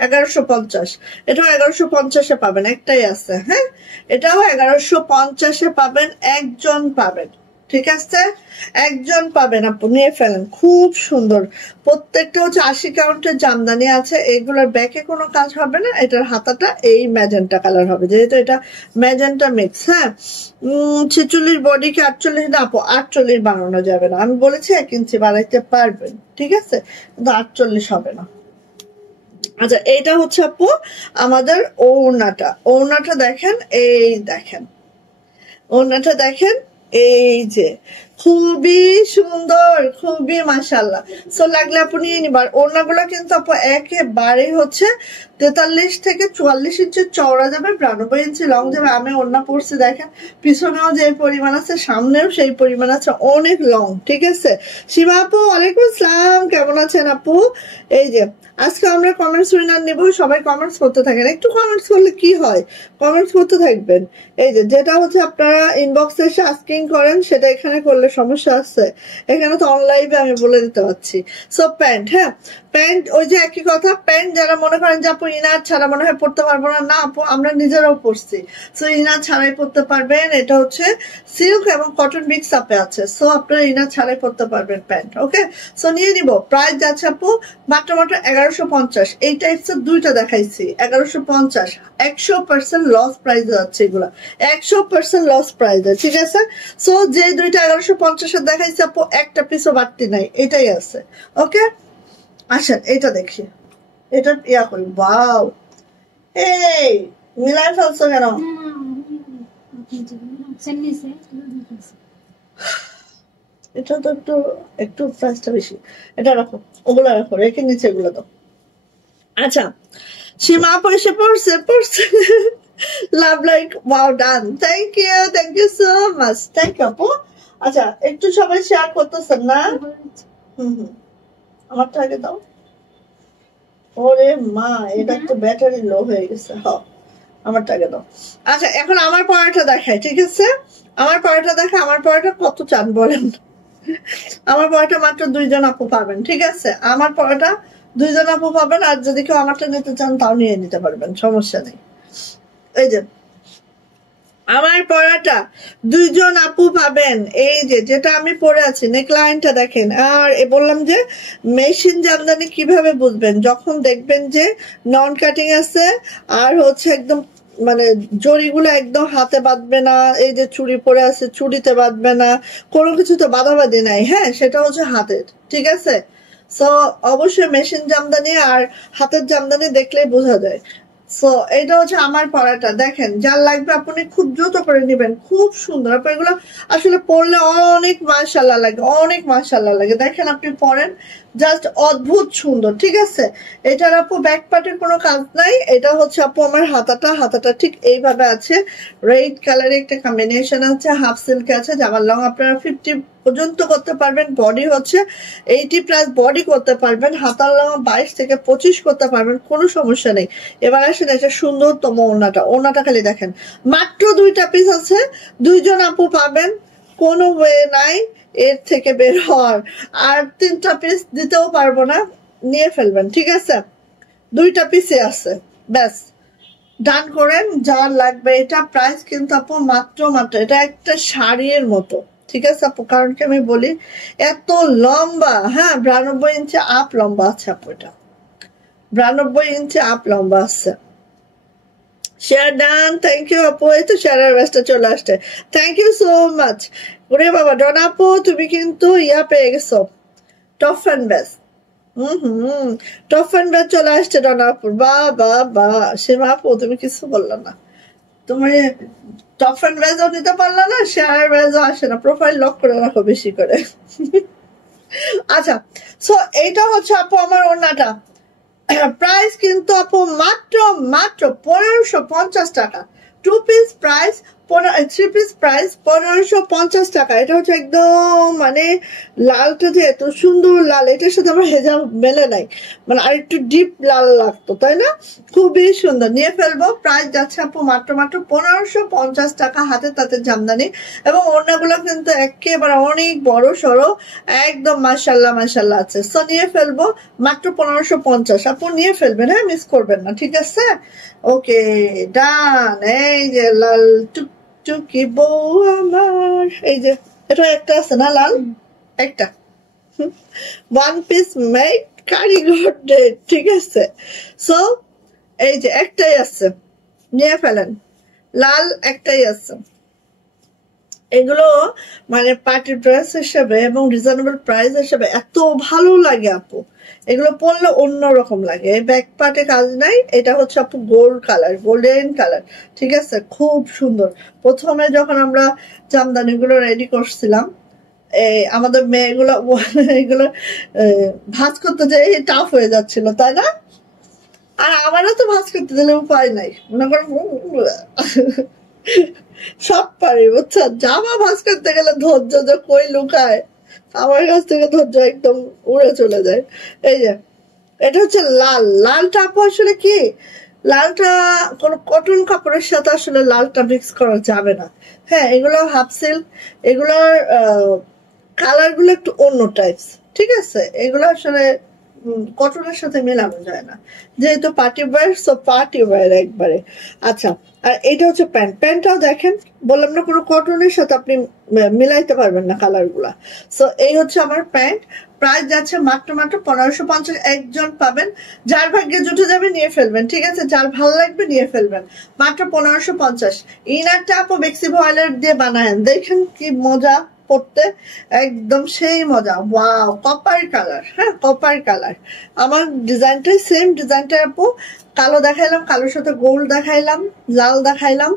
1150, এটাও 1150-এ পাবেন, একটাই আছে। হ্যাঁ, এটাও 1150-এ পাবেন, একজন পাবেন, ঠিক আছে? একজন পাবেন আপু, নিয়ে ফেলেন, খুব সুন্দর। প্রত্যেকটা হচ্ছে 80 কাউন্টের জামদানি আছে, এগুলোর ব্যাকে কোনো কাজ হবে না, এটার হাতাটা এই ম্যাজেন্টা কালার হবে, যেহেতু এটা ম্যাজেন্টা মিক্স। হ্যাঁ, 46 বডিকে 48 না আপু, 48 বানানো যাবে না, আমি বলেছি 1 ইঞ্চি বাড়াইতে পারবেন, ঠিক আছে? কিন্তু 48 হবে না। আচ্ছা, এইটা হচ্ছে আপু আমাদের ওড়নাটা দেখেন, এই দেখেন ওড়নাটা দেখেন, এই যে খুবই সুন্দর, খুবই মাশাআল্লাহ। সো লাগলে আপনি নিয়ে নিবার। ওড়নাগুলো কিন্তু আপু একেবারেই হচ্ছে 43 থেকে 44 ইঞ্চি চওড়া যাবে, 92 ইঞ্চি লং যাবে। আমি ওড়না পরছি, দেখেন পিছনেও যে পরিমাণ আছে, সামনেও সেই পরিমাণ আছে, অনেক লং, ঠিক আছে? সীমা আপু ওয়ালাইকুম আসসালাম, কেমন আছেন আপু? এই যে আজকে আমরা কমেন্টস উইনার নিব, সবাই কমেন্টস করতে থাকেন, একটু কমেন্টস করলে কি হয়, কমেন্টস করতে থাকবেন। এই যে যেটা হচ্ছে আপনারা ইনবক্সে এসে আস্কিং করেন, সেটা এখানে করলে সমস্যা আছে, এখানে তো অনলাইনে আমি বলে দিতে পারছি। সো প্যান্ট, হ্যাঁ প্যান্ট ওই যে একই কথা, প্যান্ট যারা মনে করেন যে আপু ইনার ছাড়া মনে হয় পড়তে পারবো না, না আপু আমরা নিজেরাও পড়ছি, সো ইনার ছাড়াই পড়তে পারবেন। এটা হচ্ছে সিল্ক এবং কটন মিক্স আপে আছে, সো আপনারা ইনার ছাড়াই পড়তে পারবেন প্যান্ট। ওকে, সো নিয়ে নিব, প্রাইস যাচ্ছে আপু মাত্র 1150। এই টাইপসের দুইটা দেখাইছি 1150, 100% লস প্রাইস যাচ্ছে এগুলা, 100% লস প্রাইস, ঠিক আছে? সো যে দুইটা 1150 দেখাইছি আপু, একটা পিসও বাড়তি নাই, এটাই আছে। ওকে, আসেন এটা দেখি, এটা ইয়া করি। ওয়াও, এই মিলাই ফেলছো কেন? এটা তো একটু একটু প্রাইসটা বেশি, এটা রাখো, ওগুলো রাখো, রেখে নিচে এগুলো দাও। আচ্ছা, সীমা পয়সা পড়ছে love like wow done, thank you so much, thank you আপু। আচ্ছা একটু সবাই শেয়ার করতেছেন না? আমারটা আগে দাও। ওরে মা, এটা তো ব্যাটারি লো হয়ে গেছে। হ্যাঁ, আমারটা আগে দাও। আচ্ছা এখন আমার পড়াটা দেখাই, ঠিক আছে? আমার পড়াটা দেখা, আমার পড়াটা কত চান বলেন? আমার পড়াটা মাত্র 2 জন আপু পাবেন, ঠিক আছে? আমার পড়াটা 2 জন আপু পাবেন, আর যদি কেউ আমারটা নিতে চান তাও নিয়ে নিতে পারবেন, সমস্যা নেই। এই যে আমার পড়াটা 2 জন আপু পাবেন। এই যে যেটা আমি পরে আছি, নেকলাইনটা দেখেন। আর বললাম যে মেশিন জামদানি কিভাবে বুঝবেন, যখন দেখবেন যে নন কাটিং আছে আর হচ্ছে একদম মানে জড়িগুলো একদম হাতে বাঁধবে না, এই যে চুড়ি পরে আছে চুড়িতে বাঁধবে না, কোনো কিছু তো বাঁধাবাঁধি নাই, হ্যাঁ সেটা হচ্ছে হাতের, ঠিক আছে? সো অবশ্যই মেশিন জামদানি আর হাতের জামদানি দেখলেই বোঝা যায়। সো এটা হচ্ছে আমার পড়াটা, দেখেন যার লাগবে আপনি খুব দ্রুত করে নেবেন, খুব সুন্দর। আপনি এগুলো আসলে পড়লে অনেক মাশাআল্লাহ লাগে, অনেক মাশাআল্লাহ লাগে। দেখেন আপনি পড়েন, জাস্ট অদ্ভুত সুন্দর, ঠিক আছে? এটার আপু ব্যাক পার্টের কোনো কাজ নাই, এটা হচ্ছে আপু আমার হাতাটা ঠিক এইভাবে আছে, রেড কালারের একটা কম্বিনেশন আছে, হাফ সিল্কে আছে, জামার লং আপনারা 50 পর্যন্ত করতে পারবেন, বডি হচ্ছে 80+ বডি করতে পারবেন, হাতার লং 22 থেকে 25 করতে পারবেন, কোনো সমস্যা নেই। এবার আসেন এটা সুন্দরতম ওড়নাটা খালি দেখেন, মাত্র 2টা পিস আছে, 2 জন আপু পাবেন, কোনো ওয়ে নাই এর থেকে বের হওয়ার। আর 3টা পিস দিতেও পারবো না, নিয়ে ফেলবেন, ঠিক আছে? 2টা পিসে আছে, ব্যাস ডান করেন যার লাগবে। এটা প্রাইস কিন্তু আপু মাত্র এটা একটা শাড়ির মতো, ঠিক আছে আপু? কারণ কি আমি বলি, এত লম্বা, হ্যাঁ 92 ইঞ্চি আপ লম্বা আছে আপু, এটা 92 ইঞ্চি আপ লম্বা আছে। শেয়ার ডান, থ্যাংক ইউ আপু। এই তো শেয়ারের ব্যাসটা চলে আসছে, থ্যাংক ইউ সো মাচ। ওরে বাবা ডন আপু, তুমি কিন্তু ইয়া পেয়ে গেছো, টপ ফ্যান ব্যাস। টপ ফ্যান ব্যাস চলে আসছে ডন আপুর। বা সীমা আপু তুমি কিছু বললো না, তুমি টপ ফ্যান ব্যাজও নিতে পারলা না, শেয়ার ব্যাজও আসে না, প্রোফাইল লক করে রাখো বেশি করে। আচ্ছা, সো এইটা হচ্ছে আপু আমার ওড়নাটা, প্রাইস কিন্তু আপু মাত্র 1550 টাকা। 2 পিস প্রাইস 3 পিস প্রাইস 1550 টাকা। এটা হচ্ছে একদম মানে লালটা যে এত সুন্দর লাল, এটার সাথে আমার হেজাব মেলে নাই, মানে আর একটু ডিপ লাল লাগতো, তাই না? খুবই সুন্দর, নিয়ে ফেলবো। প্রাইস যাচ্ছে আপু মাত্র 1550 টাকা, হাতে তাতে জামদানি, এবং ওড়নাগুলো কিন্তু একেবারে অনেক বড় সড়ো, একদম মাশাল্লাহ আছে। সো নিয়ে ফেলবো মাত্র 1550, আপু নিয়ে ফেলবেন, হ্যাঁ মিস করবেন না, ঠিক আছে? ওকে ডান। এই যে লাল টুকটুকি বউ আমার, এই যে এটা একটা আছে না লাল, একটা 1 পিস মেক কারিগর ডেট, ঠিক আছে? সো এই যে একটাই আছে, নিয়ে ফেলেন, লাল একটাই আছে। এগুলো মানে পার্টি ড্রেস হিসেবে এবং রিজনেবল প্রাইস হিসেবে এত ভালো লাগে আপু, এগুলো পরলে অন্যরকম লাগে। ব্যাক পার্টে কাজ নাই, এটা হচ্ছে আপু গোল্ডেন কালার, ঠিক আছে? খুব সুন্দর। প্রথমে যখন আমরা জামদানি গুলো রেডি করছিলাম, আমাদের মেয়েগুলো এগুলো ভাঁজ করতে যে টাফ হয়ে যাচ্ছিল, তাই না? আর আমারও তো ভাঁজ করতে দিলে উপায় নাই, মনে করেন সব পারি বুঝছো, জামা ভাঁজ করতে গেলে ধৈর্য যে কই লুকায়, আমার কাছ থেকে ধৈর্য একদম উড়ে চলে যায়। এই যে এটা হচ্ছে লালটা আপু আসলে কি, লালটা কোন কটন কাপড়ের সাথে আসলে লালটা মিক্স করা যাবে না। হ্যাঁ এগুলো হাফ সিল্ক, এগুলোর কালার গুলো একটু অন্য টাইপস, ঠিক আছে? এগুলো আসলে কটনের সাথে মেলানো যায় না, যেহেতু party wear, so party wear একবারে। আচ্ছা, আর এটা হচ্ছে প্যান্টটাও দেখেন, বললাম না কোনো কটনের সাথে আপনি মিলাইতে পারবেন না কালার গুলা। সো এই হচ্ছে আমার প্যান্ট, প্রাইস যাচ্ছে মাত্র 1550। একজন পাবেন, যার ভাগ্যে জুটে যাবে নিয়ে ফেলবেন, ঠিক আছে? যার ভালো লাগবে নিয়ে ফেলবেন, মাত্র 1550। ইনারটা আপু বেক্সি ভয়েলের দিয়ে বানায়েন, দেখেন কি মজা, পড়তে একদম সেই মজা। ওয়াও, কপার কালার, হ্যাঁ কপার কালার। আমার ডিজাইনটাই সেম ডিজাইনটা আপু, কালো দেখাইলাম, কালোর সাথে গোল্ড দেখাইলাম, লাল দেখাইলাম,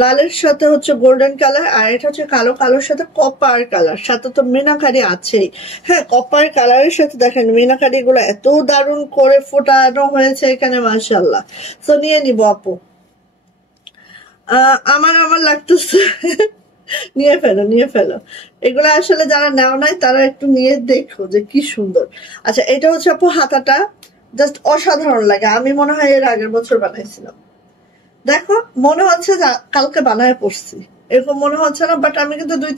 লালের সাথে হচ্ছে গোল্ডেন কালার, আর এটা হচ্ছে কালো, কালোর সাথে কপার কালার, সাথে তো মিনাকারি আছেই। হ্যাঁ কপার কালারের সাথে দেখেন মিনাকারি গুলো এত দারুণ করে ফোটানো হয়েছে এখানে, মাশাআল্লাহ। তো নিয়ে নিব আপু, আমার আমার লাগতেছে নিয়ে ফেলো, নিয়ে ফেলো। এগুলো আসলে যারা নেওয়া নাই তারা একটু নিয়ে দেখো যে কি সুন্দর। আচ্ছা এটা হচ্ছে আপু হাতাটা, জাস্ট অসাধারণ লাগে। আমি মনে হয় এর আগের বছর বানাইছিলাম, দেখো মনে হচ্ছে কালকে বানায় পড়ছি এরকম মনে হচ্ছে না, বাট আমি কিন্তু দুই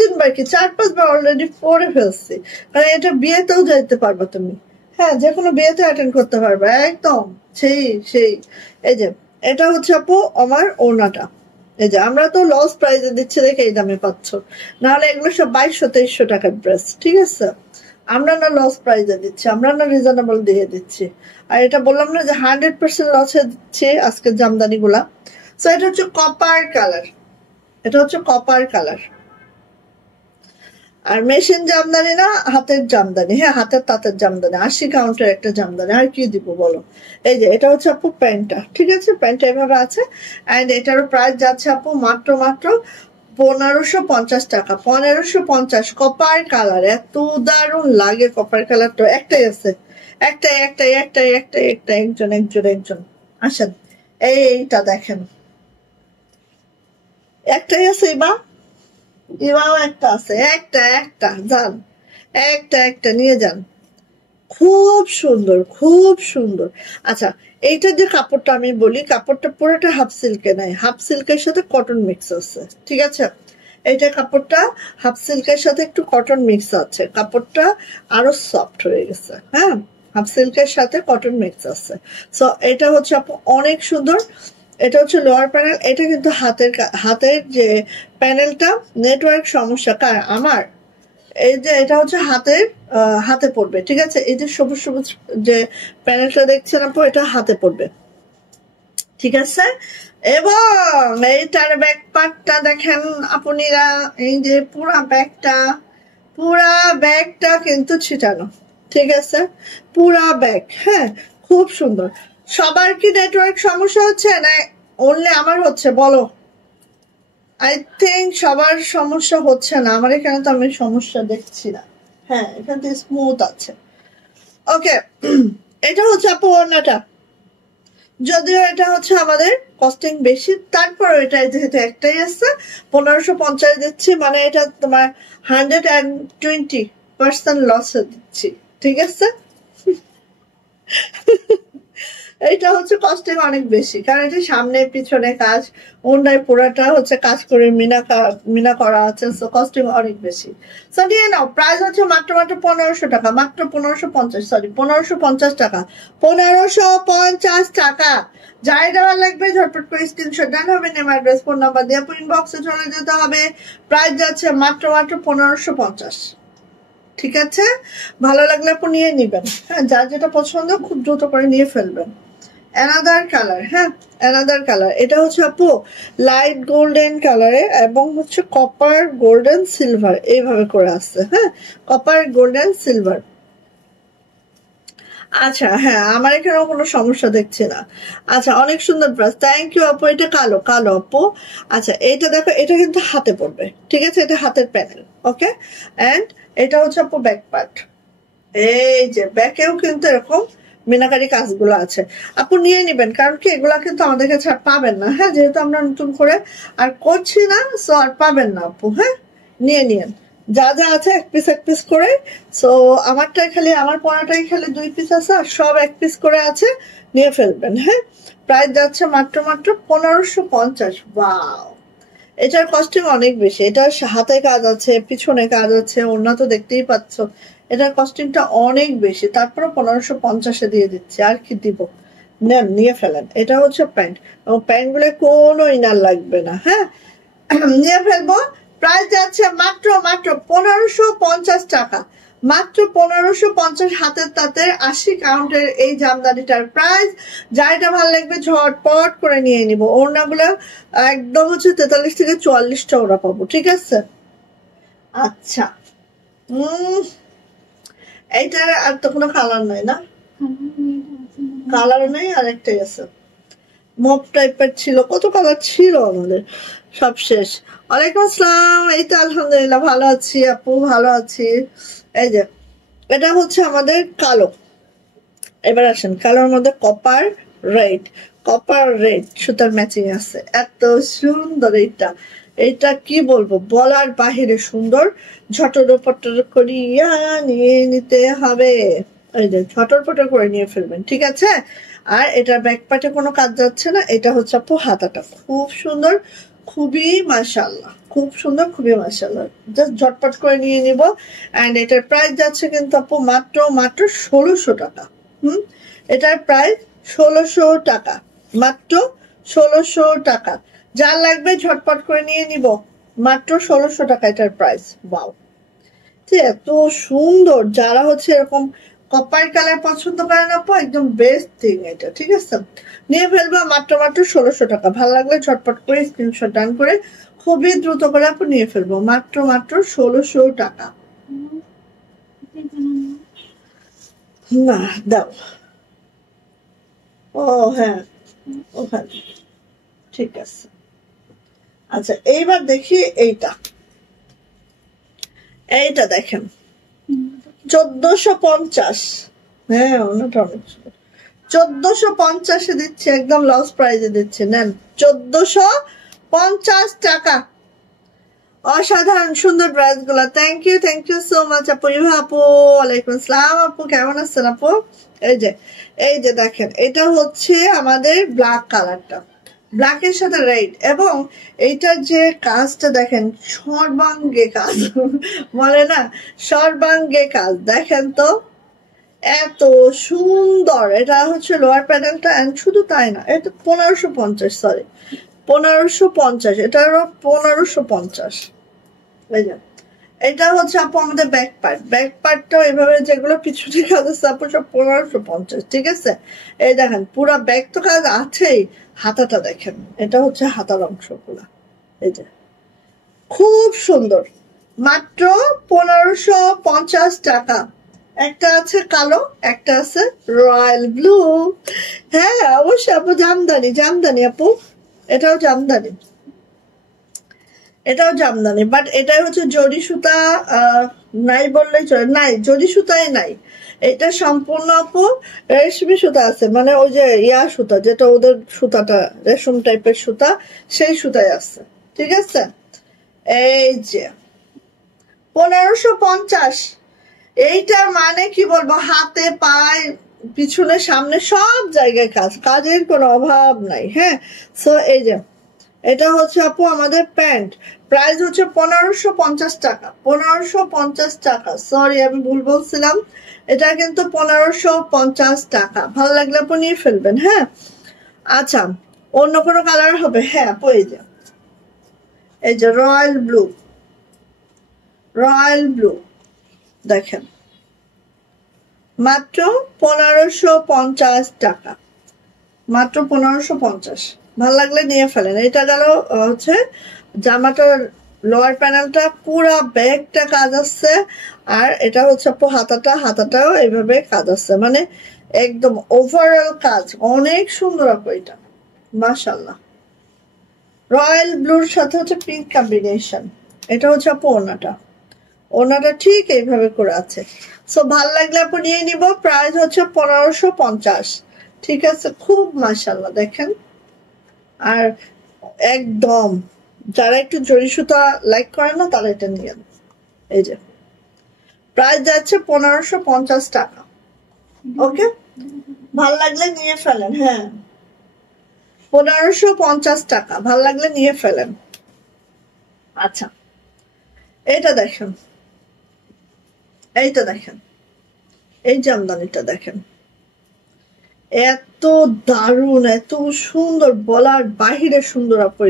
তিনবার কি 4-5 বার অলরেডি পরে ফেলছি। কারণ এটা বিয়েতেও যাইতে পারবা তুমি, হ্যাঁ যে কোনো বিয়েতে অ্যাটেন্ড করতে পারবা একদম সেই সেই। এই যে এটা হচ্ছে আপু আমার ওড়নাটা, এই যে আমরা তো লস প্রাইজে দিচ্ছি দেখে এই দামে পাচ্ছ, নাহলে এগুলো সব 2200-2300 টাকার ড্রেস, ঠিক আছে? আমরা না লস প্রাইজে দিচ্ছি, আমরা না রিজনেবল দিয়ে দিচ্ছি। আর এটা বললাম না যে 100% লসে দিচ্ছে আজকের জামদানি গুলা। সো এটা হচ্ছে কপার কালার, এটা হচ্ছে কপার কালার। আর মেশিন জামদানি না, হাতের জামদানি, হ্যাঁ হাতের তাঁতের জামদানি, 80 কাউন্টের একটা জামদানি। আর কি দিব বলো? এই যে এটা হচ্ছে আপু প্যান্টটা, ঠিক আছে? প্যান্টটা এভাবে আছে, অ্যান্ড এটারও প্রাইস যাচ্ছে আপু মাত্র 1550 টাকা। 1550, কপার কালার, এত দারুণ লাগে কপার কালারটা। একটাই আছে, একটাই একটাই একটাই একটাই একটা, একজন একজন একজন আসেন। এইটা দেখেন, একটাই আছে এবাও একটা আছে, একটা একটা যান, একটা একটা নিয়ে যান। খুব সুন্দর, খুব সুন্দর। আচ্ছা এইটা যে কাপড়টা আমি বলি, কাপড়টা পুরোটা হাফ সিল্কে নাই, হাফ সিল্কের সাথে কটন মিক্স আছে, ঠিক আছে? এইটা কাপড়টা হাফ সিল্কের সাথে একটু কটন মিক্স আছে, কাপড়টা আরো সফট হয়ে গেছে, হ্যাঁ হাফ সিল্কের সাথে কটন মিক্স আছে। সো এটা হচ্ছে আপু অনেক সুন্দর। এটা হচ্ছে লোয়ার প্যানেল, এটা কিন্তু হাতের যে প্যানেলটা নেটওয়ার্ক সমস্যা কার? আমার। এই যে এটা হচ্ছে হাতে পড়বে, ঠিক আছে? এই যে সবুজ সবুজ যে প্যানেলটা দেখছেন আপু, এটা হাতে পড়বে, ঠিক আছে? এবং এইটার ব্যাক পার্টটা দেখেন আপুনিরা, এই যে পুরা ব্যাগটা কিন্তু ছিটানো, ঠিক আছে? পুরা ব্যাগ, হ্যাঁ খুব সুন্দর। সবার কি নেটওয়ার্ক সমস্যা হচ্ছে না অনলি আমার হচ্ছে বলো? আই থিঙ্ক সবার সমস্যা হচ্ছে না, আমার এখানে তো আমি সমস্যা দেখছি না। হ্যাঁ এখানে তো স্মুথ আছে। ওকে এটা হচ্ছে আপু ওড়নাটা, যদিও এটা হচ্ছে আমাদের কস্টিং বেশি, তারপর এটা যেহেতু একটাই আছে 1550 দিচ্ছি, মানে এটা তোমার 120% লসে দিচ্ছি, ঠিক আছে? এটা হচ্ছে কস্টিং অনেক বেশি, কারণ এটা সামনে পিছনে কাজ, ওন্ডায় পুরাটা হচ্ছে কাজ করে মিনা করা আছে, সো কস্টিং অনেক বেশি। সো নিয়ে নাও, প্রাইস হচ্ছে মাত্র 1500 টাকা, মাত্র 1550, সরি 1550 টাকা, 1550 টাকা। যাই দেওয়ার লাগবে ঝটপট করে স্ক্রিনশট দেন হবে, নেম অ্যাড্রেস ফোন নাম্বার দিয়ে ইনবক্সে চলে যেতে হবে। প্রাইস যাচ্ছে মাত্র 1550, ঠিক আছে? ভালো লাগলে আপনি নিয়ে নিবেন, হ্যাঁ যার যেটা পছন্দ খুব দ্রুত করে নিয়ে ফেলবেন। অ্যানাদার কালার, হ্যাঁ অ্যানাদার কালার, এটা হচ্ছে আপু লাইট গোল্ডেন কালারে এবং হচ্ছে কপার গোল্ডেন সিলভার এইভাবে করে আসছে, হ্যাঁ কপার গোল্ডেন সিলভার। আচ্ছা হ্যাঁ আমার এখানেও কোনো সমস্যা দেখছি না। আচ্ছা অনেক সুন্দর ড্রেস, থ্যাংক ইউ আপু। এটা কালো, কালো আপু। আচ্ছা এইটা দেখো, এটা কিন্তু হাতে পড়বে, ঠিক আছে? এটা হাতের প্যানেল, ওকে? অ্যান্ড এটা হচ্ছে আপু ব্যাক পার্ট, এই যে ব্যাকেও কিন্তু এরকম মিনাকারি কাজগুলো আছে। আপু নিয়ে নিবেন, কারণ কি এগুলা কিন্তু আমাদের কাছে আর পাবেন না, হ্যাঁ যেহেতু আমরা নতুন করে আর করছি না, সো আর পাবেন না আপু, হ্যাঁ নিয়ে নিয়েন যা যা আছে এক পিস করে। সো আমারটাই খালি, আমার পড়াটাই খালি 2 পিস আছে, আর সব 1 পিস করে আছে, নিয়ে ফেলবেন, হ্যাঁ। প্রাইস যাচ্ছে মাত্র 1550। ওয়াও, এটার কস্টিং অনেক বেশি, এটা হাতে কাজ আছে, পিছনে কাজ আছে, ওড়না তো দেখতেই পাচ্ছ, এটার কস্টিংটা অনেক বেশি, তারপরে 1550-এ দিয়ে দিচ্ছি, আর কি দিব? নেন নিয়ে ফেলেন। এটা হচ্ছে প্যান্ট, এবং প্যান্ট গুলো কোনো ইনার লাগবে না, হ্যাঁ নিয়ে ফেলবো। প্রাইস যাচ্ছে মাত্র 1550 টাকা, মাত্র 1550, হাতের তাঁতের 80 কাউন্টের এই জামদানিটার প্রাইস। যাইটা ভালো লাগবে ঝটপট করে নিয়ে নিব। ওড়নাগুলো একদম হচ্ছে 43 থেকে 44টা ওরা পাবো, ঠিক আছে? আচ্ছা, এইটার আর তো কোনো কালার নাই না? কালার নেই, আর একটাই আছে মপ টাইপের ছিল, কত কালার ছিল আমাদের, সব শেষ। ওয়ালাইকুম আসসালাম, এই তো আলহামদুলিল্লাহ ভালো আছি আপু, ভালো আছি। এই যে এটা হচ্ছে আমাদের কালো। এবার আসেন, কালোর মধ্যে কপার রেড, কপার রেড সুতার ম্যাচিং আছে, এত সুন্দর। এইটা এইটা কি বলবো, বলার বাহিরে সুন্দর। ঝটর পটর করিয়া নিয়ে নিতে হবে, এই যে ঝটর পটর করে নিয়ে ফেলবেন, ঠিক আছে। আর এটার ব্যাক পার্টে কোনো কাজ যাচ্ছে না। এটা হচ্ছে আপু হাতাটা, খুব সুন্দর, খুবই মাশাআল্লাহ, খুব সুন্দর, খুবই মাশাআল্লাহ। জাস্ট ঝটপট করে নিয়ে নিব। অ্যান্ড এটার প্রাইস যাচ্ছে কিন্তু আপু মাত্র মাত্র 1600 টাকা। এটার প্রাইস 1600 টাকা, মাত্র 1600 টাকা। যার লাগবে ঝটপট করে নিয়ে নিব, মাত্র 1600 টাকা এটার প্রাইস। ওয়াও, এত সুন্দর। যারা হচ্ছে এরকম কপার কালার পছন্দ করেন আপু, একদম বেস্ট থিং এটা, ঠিক আছে। নিয়ে ফেলবো মাত্র মাত্র 1600 টাকা। ভালো লাগলে ঝটপট করে স্ক্রিনশট ডান করে খুবই দ্রুত করে আপু নিয়ে ফেলবো, মাত্র মাত্র 1600 টাকা। না দাও, ও হ্যাঁ ওখানে, ঠিক আছে। আচ্ছা এইবার দেখি এইটা, এইটা দেখেন 1450। হ্যাঁ ওনাটা অনেক 1450-এ দিচ্ছে, একদম লস প্রাইজে দিচ্ছে, নেন 1450 টাকা। অসাধারণ সুন্দর ড্রেস গুলা, থ্যাংক ইউ সো মাচ আপু। ইভা আপু ওয়ালাইকুম আসসালাম আপু, কেমন আছেন আপু? এই যে দেখেন, এটা হচ্ছে আমাদের ব্ল্যাক কালারটা, ব্ল্যাকের সাথে রেড, এবং এইটার যে কাজটা দেখেন, সর্বাঙ্গে কাজ বলে না, সর্বাঙ্গে কাজ, দেখেন তো এত সুন্দর। এটা হচ্ছে লোয়ার প্যানেলটা, এন্ড শুধু তাই না, এটা 1550, সরি 1550, এটারও 1550। এই যে এটা হচ্ছে আপু আমাদের ব্যাক পার্ট, ব্যাক পার্টটাও এভাবে যেগুলো পিছনে কাজ আছে আপু সব 1550, ঠিক আছে। এই দেখেন পুরা ব্যাক তো কাজ আছেই, হাতাটা দেখেন, এটা হচ্ছে হাতার অংশগুলা, এই যে খুব সুন্দর, মাত্র 1550 টাকা। একটা আছে কালো, একটা আছে রয়্যাল ব্লু। হ্যাঁ অবশ্যই আপু, জামদানি, জামদানি আপু, এটাও জামদানি, এটাও জামদানি, বাট এটাই হচ্ছে জরি সুতা নাই বললেই চলে, নাই জরি সুতাই নাই, এটা সম্পূর্ণ আপু রেশমি সুতা আছে, মানে ওই যে ইয়া সুতা, যেটা ওদের সুতাটা রেশম টাইপের সুতা, সেই সুতাই আছে, ঠিক আছে। এই যে 1550, এইটার মানে কি বলবো, হাতে পায়ে পিছনে সামনে সব জায়গায় কাজ, কাজের কোনো অভাব নাই। হ্যাঁ, সো এই যে এটা হচ্ছে আপু আমাদের প্যান্ট, প্রাইস হচ্ছে 1550 টাকা, 1550 টাকা, সরি আমি ভুল বলছিলাম, এটা কিন্তু 1550 টাকা। ভালো লাগলে আপু নিয়ে ফেলবেন। হ্যাঁ আচ্ছা, অন্য কোনো কালার হবে? হ্যাঁ আপু এই যে রয়্যাল ব্লু, রয়্যাল ব্লু দেখেন, মাত্র 1550 টাকা, মাত্র 1550। ভালো লাগলে নিয়ে ফেলেন। এটা গেল হচ্ছে জামাটার লোয়ার প্যানেলটা, পুরা ব্যাগটা কাজ আসছে, আর এটা হচ্ছে আপু হাতাটা, হাতাটাও এইভাবে কাজ আসছে, মানে একদম ওভারঅল কাজ অনেক সুন্দর আপু, এটা মাশাল্লাহ। রয়্যাল ব্লুর সাথে হচ্ছে পিঙ্ক কম্বিনেশন, এটা হচ্ছে আপু ওনাটা, ওনাটা ঠিক এইভাবে করে আছে। সো ভাল লাগলে আপু নিয়ে নিব, প্রাইস হচ্ছে 1550, ঠিক আছে। খুব মাশাল্লাহ দেখেন, আর একদম যারা একটু জরি সুতা লাইক করে না, তারা এটা নিয়ে, এই যে প্রাইস যাচ্ছে 1550 টাকা। ওকে, ভাল লাগলে নিয়ে ফেলেন। হ্যাঁ 1550 টাকা, ভাল লাগলে নিয়ে ফেলেন। আচ্ছা এটা দেখেন, এইটা দেখেন, এই জামদানিটা দেখেন, এত দারুণ, এত সুন্দর, বলার বাহিরে সুন্দর আপু,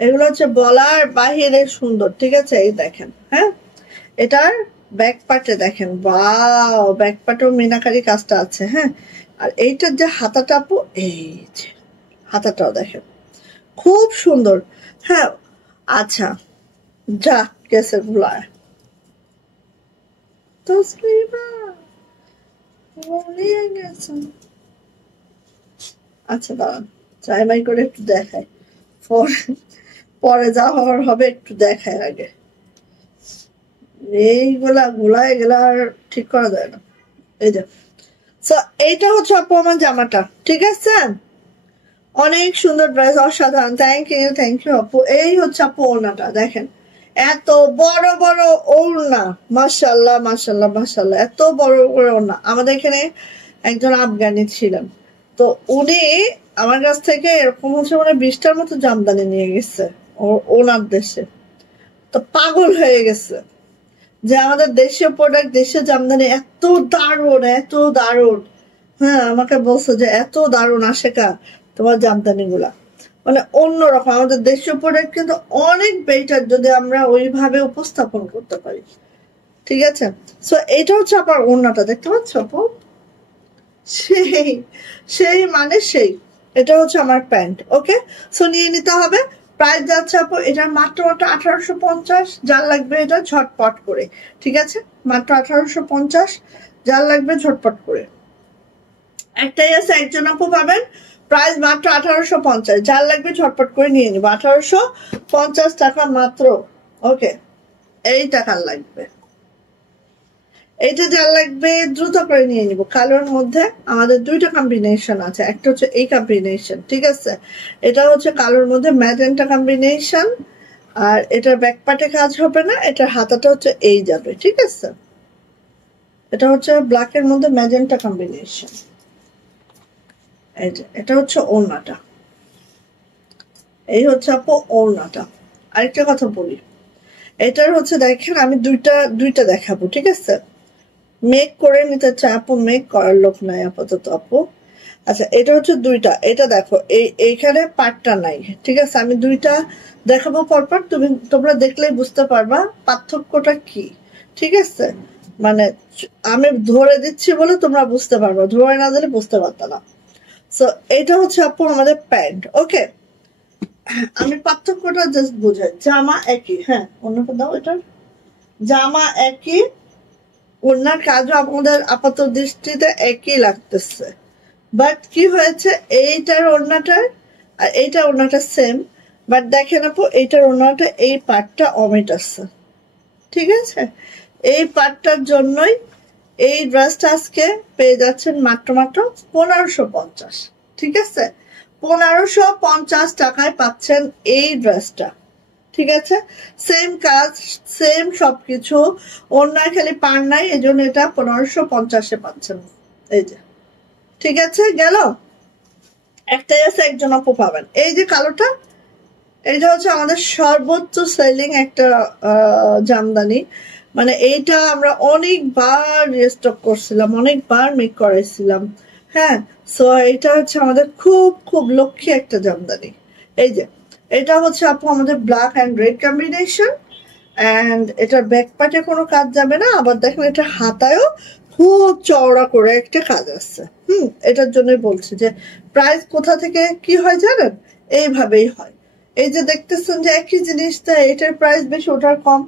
এগুলো হচ্ছে বলার বাহিরে সুন্দর, ঠিক আছে। এই দেখেন, হ্যাঁ এটার ব্যাক পার্টে দেখেন, বাও, ব্যাক পার্টেও মিনাকারি কাজটা আছে। হ্যাঁ, আর এইটার যে হাতাটা আপু, এই যে হাতাটাও দেখেন খুব সুন্দর। হ্যাঁ আচ্ছা, যা গেছে ভুলায় তসলিমা ভুলিয়ে গেছে। আচ্ছা দাঁড়ান চাইমাই করে একটু দেখাই, পরে পরে যা হওয়ার হবে একটু দেখায় আগে। এইগুলা গুলায় গেলা আর ঠিক করা যায় না। এই যে এইটা হচ্ছে আপু আমার জামাটা, ঠিক আছে? অনেক সুন্দর ড্রেস, অসাধারণ। থ্যাংক ইউ আপু। এই হচ্ছে আপু ওড়নাটা দেখেন, এত বড় বড় ওড়না, মাশাল্লাহ মাশাল্লাহ মাশাল্লাহ, এত বড় বড় ওড়না। আমাদের এখানে একজন আফগানি ছিলেন, তো উনি আমার কাছ থেকে এরকম হচ্ছে মানে 20টার মতো জামদানি নিয়ে গেছে ওনার দেশে। তো পাগল হয়ে গেছে যে আমাদের দেশীয় প্রোডাক্ট, দেশীয় জামদানি এত দারুণ এত দারুণ। হ্যাঁ আমাকে বলছো যে এত দারুণ আশেকা তোমার জামদানি গুলা, মানে অন্যরকম। আমাদের দেশীয় প্রোডাক্ট কিন্তু অনেক বেটার যদি আমরা ওইভাবে উপস্থাপন করতে পারি, ঠিক আছে? সো এইটা হচ্ছে আপনার ওড়নাটা, দেখতে পাচ্ছ আপু? সেই সেই মানে সেই, এটা হচ্ছে আমার প্যান্ট। ওকে, সো নিয়ে নিতে হবে। প্রাইস যাচ্ছে আপু এটার মাত্র 1850। যার লাগবে এটা ঝটপট করে, ঠিক আছে? মাত্র 1850, যার লাগবে ঝটপট করে। একটাই আছে, একজন আপু পাবেন। প্রাইস মাত্র 1850, যার লাগবে ঝটপট করে নিয়ে নিব। 1850 টাকা মাত্র। ওকে, এই টাকার লাগবে, এইটা যার লাগবে দ্রুত করে নিয়ে নিব। কালোর মধ্যে আমাদের দুইটা কম্বিনেশন আছে, একটা হচ্ছে এই কম্বিনেশন, ঠিক আছে? এটা হচ্ছে কালোর মধ্যে ম্যাজেন্টা কম্বিনেশন, আর এটার ব্যাক পার্টে কাজ হবে না, এটার হাতাটা হচ্ছে এই যাবে, ঠিক আছে? এটা হচ্ছে ব্ল্যাকের মধ্যে ম্যাজেন্টা কম্বিনেশন। এটা হচ্ছে ওড়নাটা, এই হচ্ছে আপু ওড়নাটা। আরেকটা কথা বলি, এটার হচ্ছে দেখেন আমি দুইটা দেখাবো, ঠিক আছে? মেক করে নিতে চাই আপু, মেক করার লোক নাই আপাতত আপু। আচ্ছা এটা হচ্ছে দুইটা, এটা দেখো এইখানে পার্টটা নাই, ঠিক আছে? আমি দুইটা দেখাবো পরপর, তোমরা দেখলেই বুঝতে পারবা পার্থক্যটা কি, ঠিক আছে? মানে আমি ধরে দিচ্ছি বলে তোমরা বুঝতে পারবা, ধরে না দিলে বুঝতে পারতা না। সো এটা হচ্ছে আপু আমাদের প্যান্ট। ওকে, আমি পার্থক্যটা জাস্ট বোঝাই। জামা একই, হ্যাঁ অন্যটা দাও, এটার জামা একই, ওনার কাজও আমাদের আপাত দৃষ্টিতে একই লাগতেছে, বাট কি হয়েছে এইটার ওড়নাটার আর এইটার ওড়নাটা সেম, বাট দেখেন আপু এইটার ওড়নাটা এই পার্টটা অমিট আছে, ঠিক আছে? এই পার্টটার জন্যই এই ড্রেসটা আজকে পেয়ে যাচ্ছেন মাত্র 1550, ঠিক আছে? 1550 টাকায় পাচ্ছেন এই ড্রেসটা, ঠিক আছে? সেম কাজ, সেম সবকিছু, অন্যায় খালি পার নাই, এই জন্য এটা 1550-এ পাচ্ছেন। এই যে, ঠিক আছে গেল। একটাই আছে, একজন আপু পাবেন। এই যে কালোটা, এইটা হচ্ছে আমাদের সর্বোচ্চ সেলিং একটা জামদানি, মানে এইটা আমরা অনেকবার রিস্টক করছিলাম, অনেকবার মেক করাইছিলাম। হ্যাঁ, সো এটা হচ্ছে আমাদের খুব খুব লক্ষ্মী একটা জামদানি। এই যে এটা হচ্ছে আপু আমাদের black and red combination, and এটার ব্যাক পার্টে কোনো কাজ যাবে না। আবার দেখেন এটা হাতায়ও খুব চওড়া করে একটা কাজ আছে। এটার জন্যই বলছি যে প্রাইস কোথা থেকে কি হয় জানেন, এইভাবেই হয়। এই যে দেখতেছেন যে একই জিনিসটা এটার প্রাইস বেশি ওটার কম,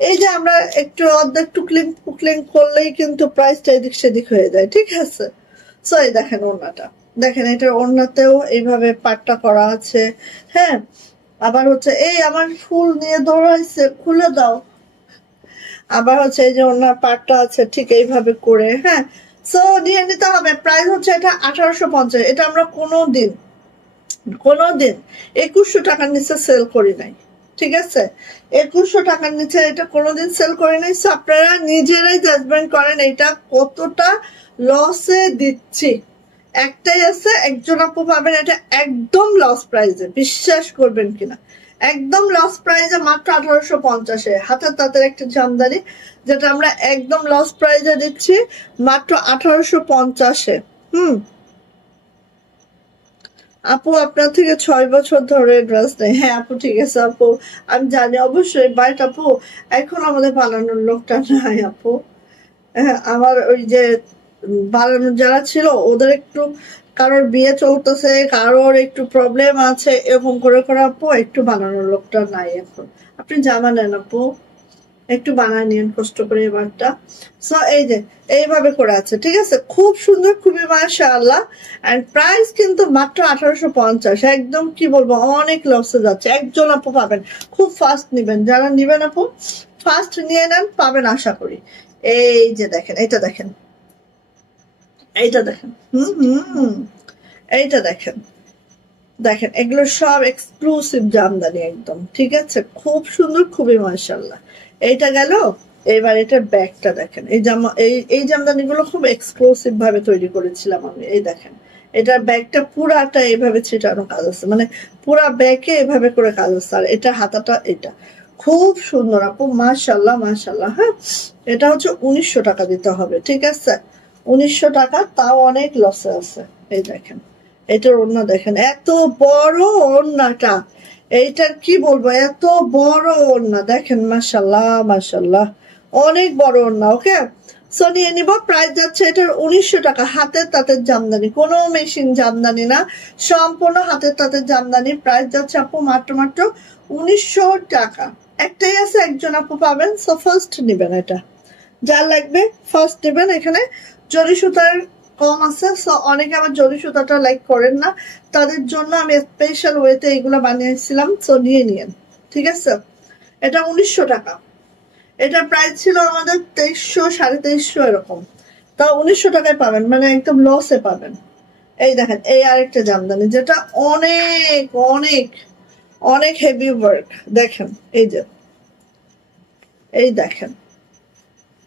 এই যে আমরা একটু অর্ধেক টুকলিং করলেই কিন্তু প্রাইসটা এদিক সেদিক হয়ে যায়, ঠিক আছে? সো এই দেখেন ওড়নাটা, দেখেন এটার ওড়নাতেও এইভাবে পাটটা করা আছে। হ্যাঁ, আবার হচ্ছে এই আমার ফুল নিয়ে দৌড়াইছে, খুলে দাও। আবার হচ্ছে এই যে ওনার পাটটা আছে ঠিক এইভাবে করে। হ্যাঁ, সো নিয়ে নিতে হবে। প্রাইস হচ্ছে এটা 1850। এটা আমরা কোনোদিন 2100 টাকার নিচে সেল করি নাই, ঠিক আছে? 2100 টাকার নিচে এটা কোনোদিন সেল করি নাই। সো আপনারা নিজেরাই জাজমেন্ট করেন এটা কতটা লসে দিচ্ছি। একটাই আছে, একজন আপু পাবেন এটা একদম লস প্রাইসে, বিশ্বাস করবেন কিনা, একদম লস প্রাইসে মাত্র 1850-এ। হাতের তাঁতের একটা জামদানি যেটা আমরা একদম লস প্রাইসে দিচ্ছি মাত্র 1850-এ। আপু আপনার থেকে 6 বছর ধরে ড্রেস নেই। হ্যাঁ আপু ঠিক আছে আপু, আমি জানি অবশ্যই, বাট আপু এখন আমাদের বানানোর লোকটা নাই আপু। হ্যাঁ, আমার ওই যে বানানোর যারা ছিল ওদের একটু কারোর বিয়ে চলতেছে, কারোর একটু প্রবলেম আছে, এরকম করে করে আপু একটু বানানোর লোকটা নাই এখন। আপনি জামা নেন আপু, একটু বানায় নিন কষ্ট করে এবারটা। সো এই যে এইভাবে করে আছে, ঠিক আছে, খুব সুন্দর, খুবই মাশাআল্লাহ। এন্ড প্রাইস কিন্তু মাত্র 1850। একদম কি বলবো, অনেক লসে যাচ্ছে। একজন আপু পাবেন, খুব ফাস্ট নিবেন, যারা নিবেন আপু ফাস্ট নিয়ে নেন, পাবেন আশা করি। এই যে দেখেন, এটা দেখেন, এইটা দেখেন, এইটা দেখেন, দেখেন এগুলো সব এক্সক্লুসিভ জামদানি একদম, ঠিক আছে, খুব সুন্দর, খুবই মাশাআল্লাহ। এইটা গেল। এবার এটার ব্যাগটা দেখেন, এই জামদানিগুলো খুব এক্সক্লুসিভ ভাবে তৈরি করেছিলাম আমি। এই দেখেন, এটার ব্যাগটা পুরাটা এইভাবে ছিটানো কাজ আছে, মানে পুরা ব্যাগে এভাবে করে কাজ আছে। আর এটা হাতাটা, এটা খুব সুন্দর আপু, মাশাআল্লাহ মাশাআল্লাহ। হ্যাঁ, এটা হচ্ছে 1900 টাকা দিতে হবে, ঠিক আছে, 1900 টাকা, তাও অনেক লসে আছে। এই দেখেন, এটার ওড়না দেখেন, এত বড় ওড়নাটা, এইটার কি বলবো, এত বড় ওড়না দেখেন, মাশাআল্লাহ মাশাআল্লাহ, অনেক বড় ওড়না। ওকে, সো নিয়ে নিব। প্রাইস যাচ্ছে এটার 1900 টাকা। হাতের তাঁতের জামদানি, কোনো মেশিন জামদানি না, সম্পূর্ণ হাতের তাঁতের জামদানি। প্রাইস যাচ্ছে আপু মাত্র মাত্র 1900 টাকা। একটাই আছে, একজন আপু পাবেন। সো ফার্স্ট নিবেন, এটা যার লাগবে ফার্স্ট নেবেন। এখানে জরি সুতার কম আছে, সো অনেকে আবার জরি সুতাটা লাইক করেন না, তাদের জন্য আমি স্পেশাল ওয়েতে এগুলো বানিয়েছিলাম। সো নিয়ে নিয়েন, ঠিক আছে। এটা 1900 টাকা। এটার প্রাইস ছিল আমাদের 2300, 2350 এরকম, তা 1900 টাকায় পাবেন, মানে একদম লসে পাবেন। এই দেখেন, এই আরেকটা জামদানি, যেটা অনেক অনেক অনেক হেভি ওয়ার্ক। দেখেন, এই যে, এই দেখেন,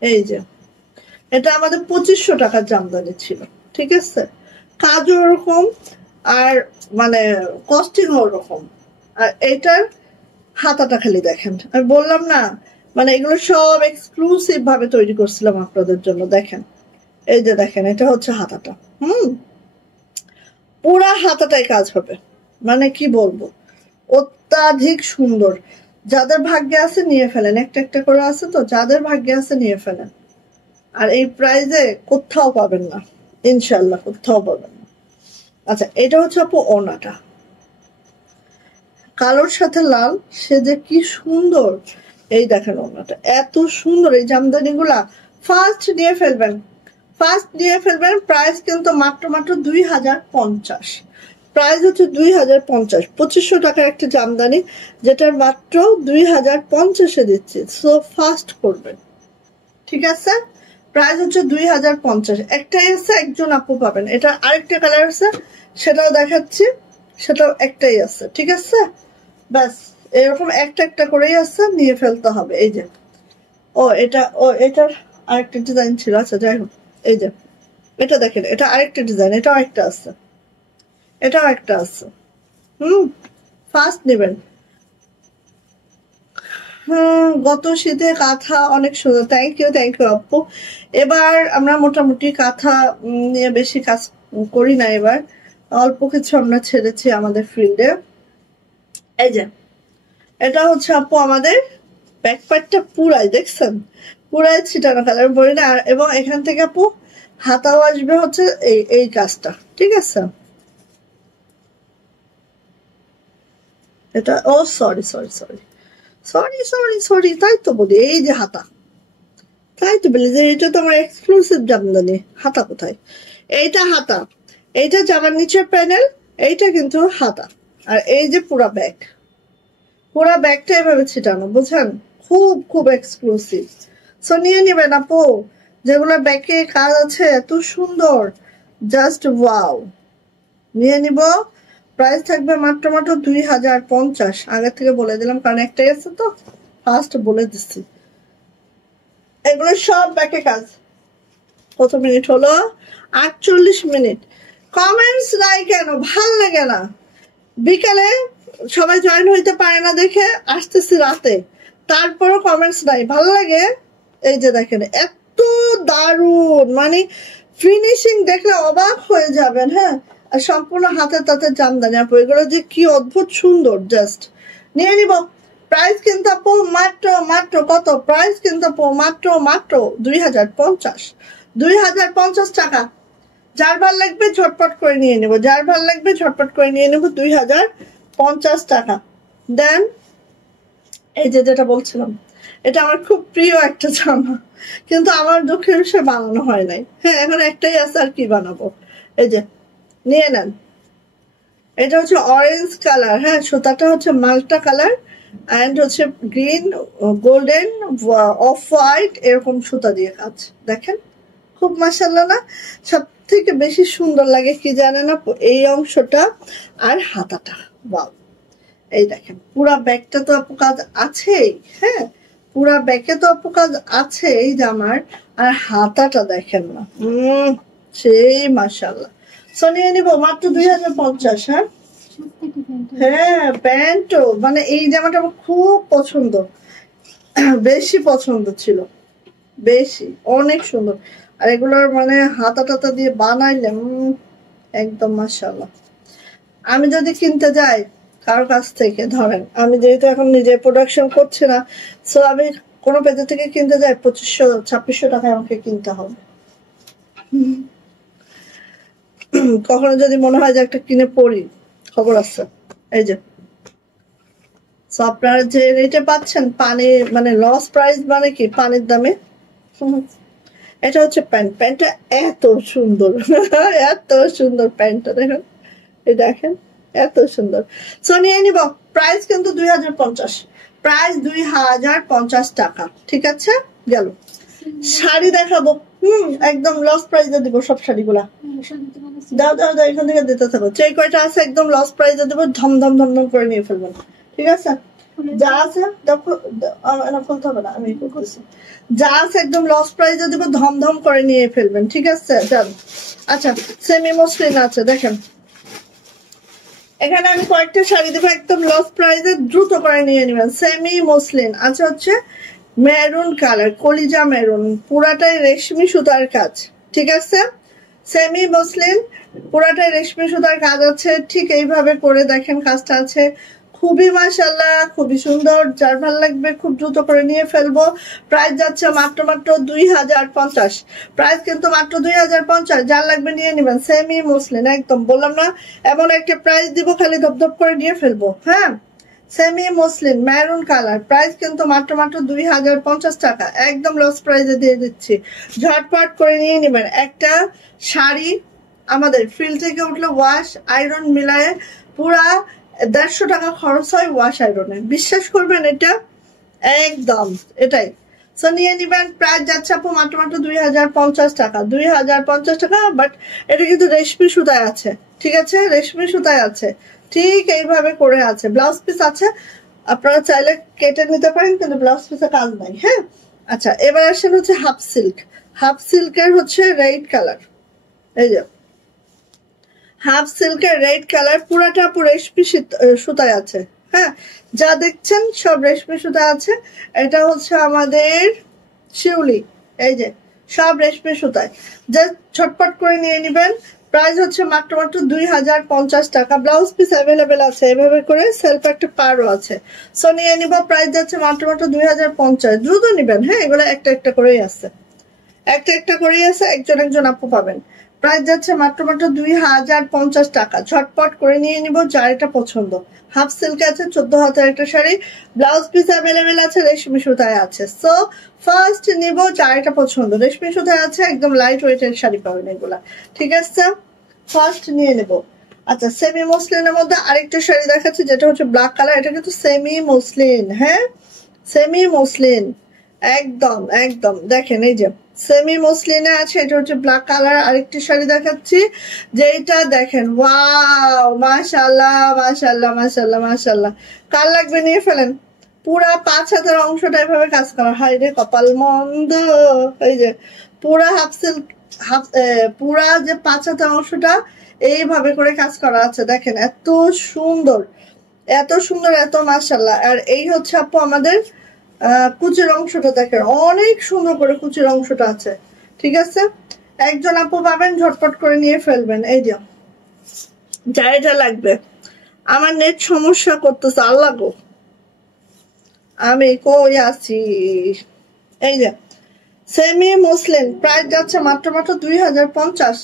এই যে, এটা আমাদের 2500 টাকার জামদানি ছিল, ঠিক আছে, কাজও ওরকম, আর মানে কস্টিং ওরকম। আর এটার হাতাটা খালি দেখেন, আমি বললাম না, মানে এগুলো সব এক্সক্লুসিভ ভাবে তৈরি করছিলাম আপনাদের জন্য। দেখেন, এই যে দেখেন, এটা হচ্ছে হাতাটা, পুরা হাতাটাই কাজ হবে, মানে কি বলবো, অত্যাধিক সুন্দর। যাদের ভাগ্যে আছে নিয়ে ফেলেন, একটা একটা করে আছে তো, যাদের ভাগ্যে আছে নিয়ে ফেলেন। আর এই প্রাইজে কোথাও পাবেন না, ইনশাল্লাহ কোথাও পাবেন না। আচ্ছা, এটা হচ্ছে আপু ওড়নাটা, কালোর সাথে লাল, সে যে কি সুন্দর। এই দেখেন ওড়নাটা এত সুন্দর, এই জামদানি গুলা ফার্স্ট নিয়ে ফেলবেন, ফার্স্ট নিয়ে ফেলবেন। প্রাইস কিন্তু মাত্র মাত্র 2050। প্রাইস হচ্ছে 2050, 2500 টাকার একটা জামদানি, যেটার মাত্র 2050-এ দিচ্ছি। সো ফার্স্ট করবেন, ঠিক আছে। প্রাইস হচ্ছে 2050। একটাই আছে, একজন আপু পাবেন। এটা আরেকটা কালার আছে, সেটাও দেখাচ্ছি, সেটাও একটাই আছে, ঠিক আছে। ব্যাস, এরকম একটা একটা করেই আছে, নিয়ে ফেলতে হবে। এই যে, এটার আরেকটা ডিজাইন ছিল, আচ্ছা যাই হোক। এই যে, এটা দেখেন, এটা আরেকটা ডিজাইন, এটাও একটা আছে, এটাও একটা আছে। ফার্স্ট নেবেন। গত শীতে কাঁথা অনেক সুন্দর, থ্যাংক ইউ আপু। এবার আমরা মোটামুটি কাঁথা নিয়ে বেশি কাজ করি না, এবার অল্প কিছু আমরা ছেড়েছি আমাদের ফিল্ডে। এই যে, এটা হচ্ছে আপু আমাদের ব্যাকপার্টটা পুরাই দেখছেন, পুরাই ছিটানো কালার বলি না। এবং এখান থেকে আপু হাতাও আসবে হচ্ছে এই কাজটা, ঠিক আছে। এটা sorry sorry sorry sorry sorry sorry, তাই তো বলি, এই যে হাতা, তাই তো বলি যে এটা তো আমার এক্সক্লুসিভ জামদানি। হাতা কোথায়? এইটা হাতা, এইটা জামার নিচের প্যানেল, এইটা কিন্তু হাতা। আর এই যে পুরা ব্যাগ, পুরা ব্যাগটা এভাবে ছিটানো, বুঝছেন, খুব খুব এক্সক্লুসিভ। সো নিয়ে নিবেন আপু, যেগুলো ব্যাগে কাজ আছে এত সুন্দর, জাস্ট ওয়াও। নিয়ে নিব। প্রাইস থাকবে মাত্র মাত্র 2050। আগে থেকে বলে দিলাম, কারণ একটাই আছে তো, ফার্স্ট বলে দিচ্ছি। এগুলো সব ব্যাকে কাজ। কত মিনিট হলো? 48 মিনিট। কমেন্টস নাই কেন? ভাল লাগে না। বিকালে সবাই জয়েন হইতে পারে না দেখে আসতেছি রাতে, তারপরও কমেন্টস নাই, ভাল লাগে। এই যে দেখেন, এত দারুণ, মানে ফিনিশিং দেখলে অবাক হয়ে যাবেন। হ্যাঁ, আর সম্পূর্ণ হাতে তাতে জামদানি আপু, এগুলো যে কি অদ্ভুত সুন্দর, জাস্ট নিয়ে নিব। প্রাইস কিন্তু আপু মাত্র মাত্র কত? প্রাইস কিন্তু আপু মাত্র মাত্র 2050 টাকা। যার ভাল লাগবে ঝটপট করে নিয়ে নেব, যার ভাল লাগবে ঝটপট করে নিয়ে নেব। 2050 টাকা। দেন এই যে যেটা বলছিলাম, এটা আমার খুব প্রিয় একটা জামা, কিন্তু আমার দুঃখের বিষয় বানানো হয় নাই। হ্যাঁ, এখন একটাই আছে, আর কি বানাবো। এই যে নিয়ে নেন, এটা হচ্ছে অরেঞ্জ কালার। হ্যাঁ, সুতাটা হচ্ছে মাল্টা কালার অ্যান্ড হচ্ছে গ্রিন, গোল্ডেন, অফ হোয়াইট এরকম সুতা দিয়ে কাজ। দেখেন খুব মাশাআল্লাহ না? সব থেকে বেশি সুন্দর লাগে কি জানেন না, এই অংশটা আর হাতাটা। ওয়াও, এই দেখেন পুরা ব্যাগটা তো আপু কাজ আছেই। হ্যাঁ, পুরা ব্যাগে তো আপু কাজ আছে এই জামার, আর হাতাটা দেখেন না, সেই মাশাআল্লাহ। সো নিয়ে নিব মাত্র 2050। হ্যাঁ হ্যাঁ, প্যান্টও মানে এই জামাটা আমার খুব পছন্দ, বেশি পছন্দ ছিল, বেশি, অনেক সুন্দর। আর এগুলোর মানে হাতা টাতা দিয়ে বানাইলে একদম মাশাআল্লাহ। আমি যদি কিনতে যাই কারোর কাছ থেকে, ধরেন আমি যেহেতু এখন নিজে প্রোডাকশন করছি না, সো আমি কোনো পেজে থেকে কিনতে যাই 2500-2600 টাকায় আমাকে কিনতে হবে। কখনো যদি মনে হয় যে একটা কিনে পড়ি, খবর আছে। এই যে আপনারা যে রেটে পাচ্ছেন, পানি মানে লস প্রাইস, মানে কি পানির দামে। এটা হচ্ছে প্যান্ট, প্যান্টটা এত সুন্দর, এত সুন্দর প্যান্টটা দেখেন, এই দেখেন এত সুন্দর। সো নিয়ে নিব, প্রাইস কিন্তু 2050, প্রাইস 2050 টাকা। ঠিক আছে, গেল। শাড়ি দেখাবো, একদম লস প্রাইসে দিব সব শাড়িগুলা। দাও দাও দাও, এখান থেকে দিতে থাকো। যে কয়টা আছে একদম লস প্রাইসে দেবো, ধমধম ধমধম করে নিয়ে ফেলবেন। ঠিক আছে, যা আছে খুলতে হবে না, আমি করতেছি। যা আছে একদম লস প্রাইসে দেবো, ধমধম করে নিয়ে ফেলবেন। ঠিক আছে, চল। আচ্ছা, সেমি মসলিন আছে দেখেন, এখানে আমি কয়েকটা শাড়ি দেবো একদম লস প্রাইসে, দ্রুত করে নিয়ে নেবেন। সেমি মসলিন আছে হচ্ছে মেরুন কালার, কলিজা মেরুন, পুরাটাই রেশমি সুতার কাজ। ঠিক আছে, সেমি মসলিন, পুরাটাই রেশমি সুতার কাজ আছে। ঠিক এইভাবে করে দেখেন কাজটা আছে, খুবই মাশাআল্লাহ, খুবই সুন্দর। যার ভালো লাগবে খুব দ্রুত করে নিয়ে ফেলবো। প্রাইস যাচ্ছে মাত্র 2050, প্রাইস কিন্তু মাত্র 2050। যার লাগবে নিয়ে নেবেন, সেমি মসলিন একদম, বললাম না এমন একটা প্রাইস দিব খালি ধপধপ করে নিয়ে ফেলবো। হ্যাঁ, semi muslin maroon colour, price কিন্তু মাত্র 2050 টাকা, একদম লস প্রাইসে দিয়ে দিচ্ছি। ঝটপট করে নিয়ে নেবেন। একটা শাড়ি আমাদের ফিল থেকে উঠলে ওয়াশ আয়রন মিলায়ে পুরা 150 টাকা খরচ হয় ওয়াশ আয়রনে, বিশ্বাস করবেন এটা একদম এটাই। সো নিয়ে নিবেন, প্রাইস যাচ্ছে আপু মাত্র 2050 টাকা, 2050 টাকা। বাট এটা কিন্তু রেশমি সুতায় আছে। ঠিক আছে, রেশমি সুতায় আছে, ঠিক এইভাবে করে আছে। ব্লাউজ পিস আছে, আপনারা চাইলে কেটে নিতে পারেন, কিন্তু ব্লাউজ পিসে কাজ নাই। হ্যাঁ, আচ্ছা, এবার আসেন হচ্ছে হাফ সিল্ক। হাফ সিল্কের হচ্ছে রেড কালার, এই যে হাফ সিল্কের রেড কালার, পুরাটা রেশমি সুতায় আছে। হ্যাঁ, যা দেখছেন সব রেশমি সুতা আছে। এটা হচ্ছে আমাদের শিউলি, এই যে সব রেশমি সুতায়। জাস্ট ছটপট করে নিয়ে নেবেন। প্রাইস হচ্ছে মাত্র 2050 টাকা। ব্লাউজ পিস অ্যাভেলেবেল আছে, এভাবে করে সেলফ একটা পারও আছে। সো নিয়ে নিব, প্রাইস যাচ্ছে মাত্র 2050। দ্রুত নিবেন। হ্যাঁ, এগুলো একটা একটা করেই আছে, একটা একটা করেই আছে, একজন একজন আপু পাবেন। প্রাইস যাচ্ছে মাত্র 2050 টাকা। ঝটপট করে নিয়ে নিব, যার এটা পছন্দ। হাফ সিল্ক আছে, 14 হাতের একটা শাড়ি, ব্লাউজ পিস অ্যাভেলেবেল আছে, রেশমি সুতায় আছে। সো ফার্স্ট নিব, যার এটা পছন্দ। রেশমি সুতায় আছে, একদম লাইট ওয়েটের শাড়ি পাবেন এগুলা। ঠিক আছে, ফার্স্ট নিয়ে নেব। আচ্ছা, সেমি মসলিনের মধ্যে আরেকটা শাড়ি দেখাচ্ছি, যেটা হচ্ছে ব্ল্যাক কালার। এটা কিন্তু সেমি মসলিন, হ্যাঁ সেমি মসলিন, একদম একদম। দেখেন এই যে সেমি মসলিনে আছে, এটা হচ্ছে ব্ল্যাক কালার। আরেকটি শাড়ি দেখাচ্ছি, যেটা দেখেন, ওয়াও, মাশাআল্লাহ মাশাআল্লাহ মাশাআল্লাহ মাশাআল্লাহ। কার লাগবে নিয়ে ফেলেন। পুরা 5 হাতের অংশটা এভাবে কাজ করা হয় রে, কপাল মন্দ। এই যে পুরা হাফ সিল্ক, পুরা যে 5 হাতের অংশটা এইভাবে করে কাজ করা আছে। দেখেন এত সুন্দর, এত সুন্দর, এত মাশাআল্লাহ। আর এই হচ্ছে আপু আমাদের কুচির অংশটা, দেখেন অনেক সুন্দর করে কুচির অংশটা আছে। ঠিক আছে, একজন আপু পাবেন, ঝটপট করে নিয়ে ফেলবেন। এই যে যার এটা লাগবে। আমার নেট সমস্যা করতেছে, আল্লাহ গো, আমি কই আছি। এই যে সেমি মসলিন, প্রাইস যাচ্ছে মাত্র 2050।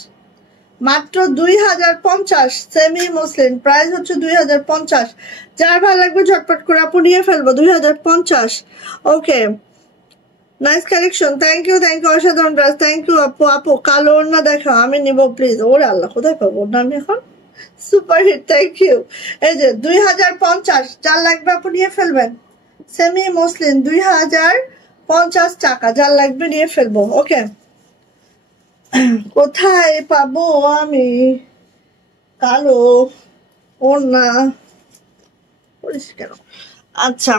মাত্র 2050 সেমি মুসলিম, প্রাইস হচ্ছে 2050। যার ভালো লাগবে ঝটপট করে আপু নিয়ে ফেলবো 2050। ওকে, নাইস কালেকশন, থ্যাংক ইউ অসাধারণ ড্রেস, থ্যাংক ইউ আপু। আপু কালো ওড়না দেখাও, আমি নিব প্লিজ। ওরে আল্লাহ, কোথায় পাবো ওড়না আমি এখন? Super hit, thank you. এই যে 2050, যার লাগবে আপু নিয়ে ফেলবেন। সেমি মুসলিম 2050 টাকা, যার লাগবে নিয়ে ফেলবো। ওকে, কোথায় পাবো আমি কালো ওড়না? পরিস কেন? আচ্ছা,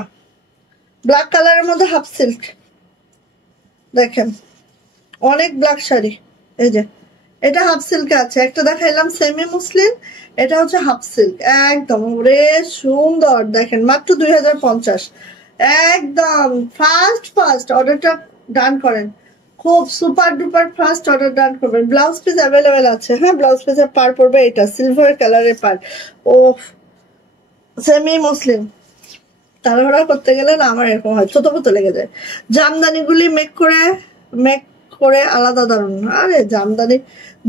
ব্ল্যাক কালারের মধ্যে হাফ সিল্ক দেখেন, অনেক ব্ল্যাক শাড়ি। এই যে এটা হাফ সিল্কে আছে, একটা দেখাইলাম সেমি মুসলিম, এটা হচ্ছে হাফ সিল্ক, একদম রে সুন্দর। দেখেন মাত্র 2050, একদম ফাস্ট অর্ডারটা ডান করেন, খুব super duper fast order done করবেন। ব্লাউজ পিস অ্যাভেলেবেল আছে, হ্যাঁ ব্লাউজ পিসের পার পড়বে এটা সিলভার কালারের পার। ও সেমি মুসলিম তাড়াহুড়া করতে গেলে না আমার এরকম হয়, ছোট ছোট লেগে যায়। জামদানিগুলি মেক করে আলাদা দারুন। আরে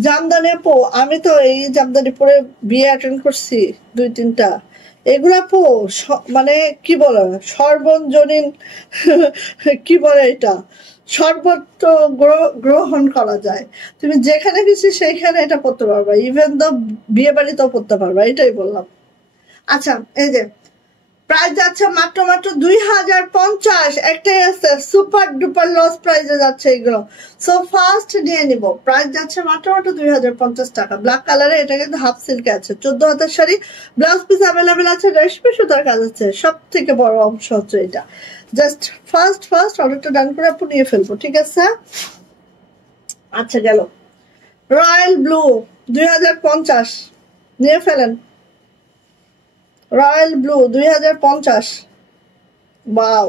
জামদানি পো, আমি তো এই জামদানি পরে বিয়ে অ্যাটেন্ড করছি 2-3টা। এগুলা পো মানে কি বলে সর্বজনীন কি বলে এটা, সর্বত্র গ্রহণ করা যায়। তুমি যেখানে খুশি সেইখানে এটা পড়তে পারবা, ইভেন তো বিয়ে বাড়িতেও পড়তে পারবা, এটাই বললাম। আচ্ছা, এই যে প্রাইস যাচ্ছে মাত্র 2050, একটাই আছে সুপার ডুপার লস প্রাইসে যাচ্ছে এগুলো। সো ফার্স্ট নিয়ে নিব, প্রাইস যাচ্ছে মাত্র 2050 টাকা। ব্ল্যাক কালারে, এটা কিন্তু হাফ সিল্কে আছে, 14 হাতের শাড়ি, ব্লাউজ পিস অ্যাভেলেবেল আছে, রেশমি সুতার কাজ আছে, সব থেকে বড় অংশ হচ্ছে এটা। জাস্ট ফার্স্ট অর্ডারটা ডান করে আপনি নিয়ে ফেলবো, ঠিক আছে? আচ্ছা গেল রয়্যাল ব্লু 2050, নিয়ে ফেলেন রয়্যাল ব্লু 2050। ওয়াও,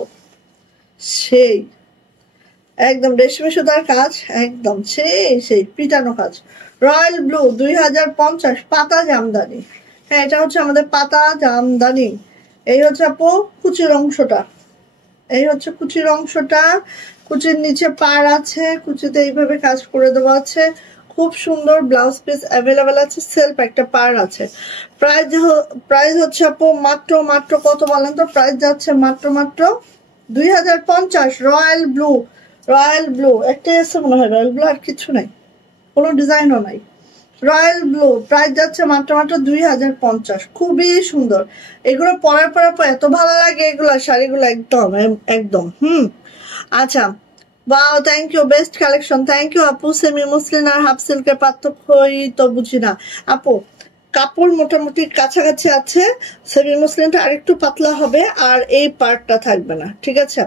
সেই একদম রেশমি সুতার কাজ, একদম সেই পিটানো কাজ। রয়্যাল ব্লু 2050, পাতা জামদানি। হ্যাঁ, এটা হচ্ছে আমাদের পাতা জামদানি। এই হচ্ছে আপু কুচির অংশটা, এই হচ্ছে কুচির অংশটা, কুচির নিচে পার আছে, কুচিতে এইভাবে কাজ করে দেওয়া আছে, খুব সুন্দর। ব্লাউজ পিস অ্যাভেলেবেল আছে, সেলফ একটা পার আছে। প্রাইস হচ্ছে আপু মাত্র কত বলেন তো? প্রাইস যাচ্ছে মাত্র 2050। রয়্যাল ব্লু একটাই আছে মনে হয়, রয়্যাল ব্লু আর কিছু নাই, কোনো ডিজাইনও নাই। রয়্যাল ব্লু প্রাইস যাচ্ছে মাত্র 2050, খুবই সুন্দর। এগুলো পরার পর এত ভালো লাগে, এগুলো শাড়িগুলো একদম আচ্ছা, wow, thank you, best collection, thank you আপু। সেমি মুসলিম আর হাফ সিল্কের পার্থক্যই তো বুঝি না আপু। কাপড় মোটামুটি কাছাকাছি আছে, সেমি মুসলিমটা আরেকটু পাতলা হবে আর এই পার্টটা থাকবে না, ঠিক আছে?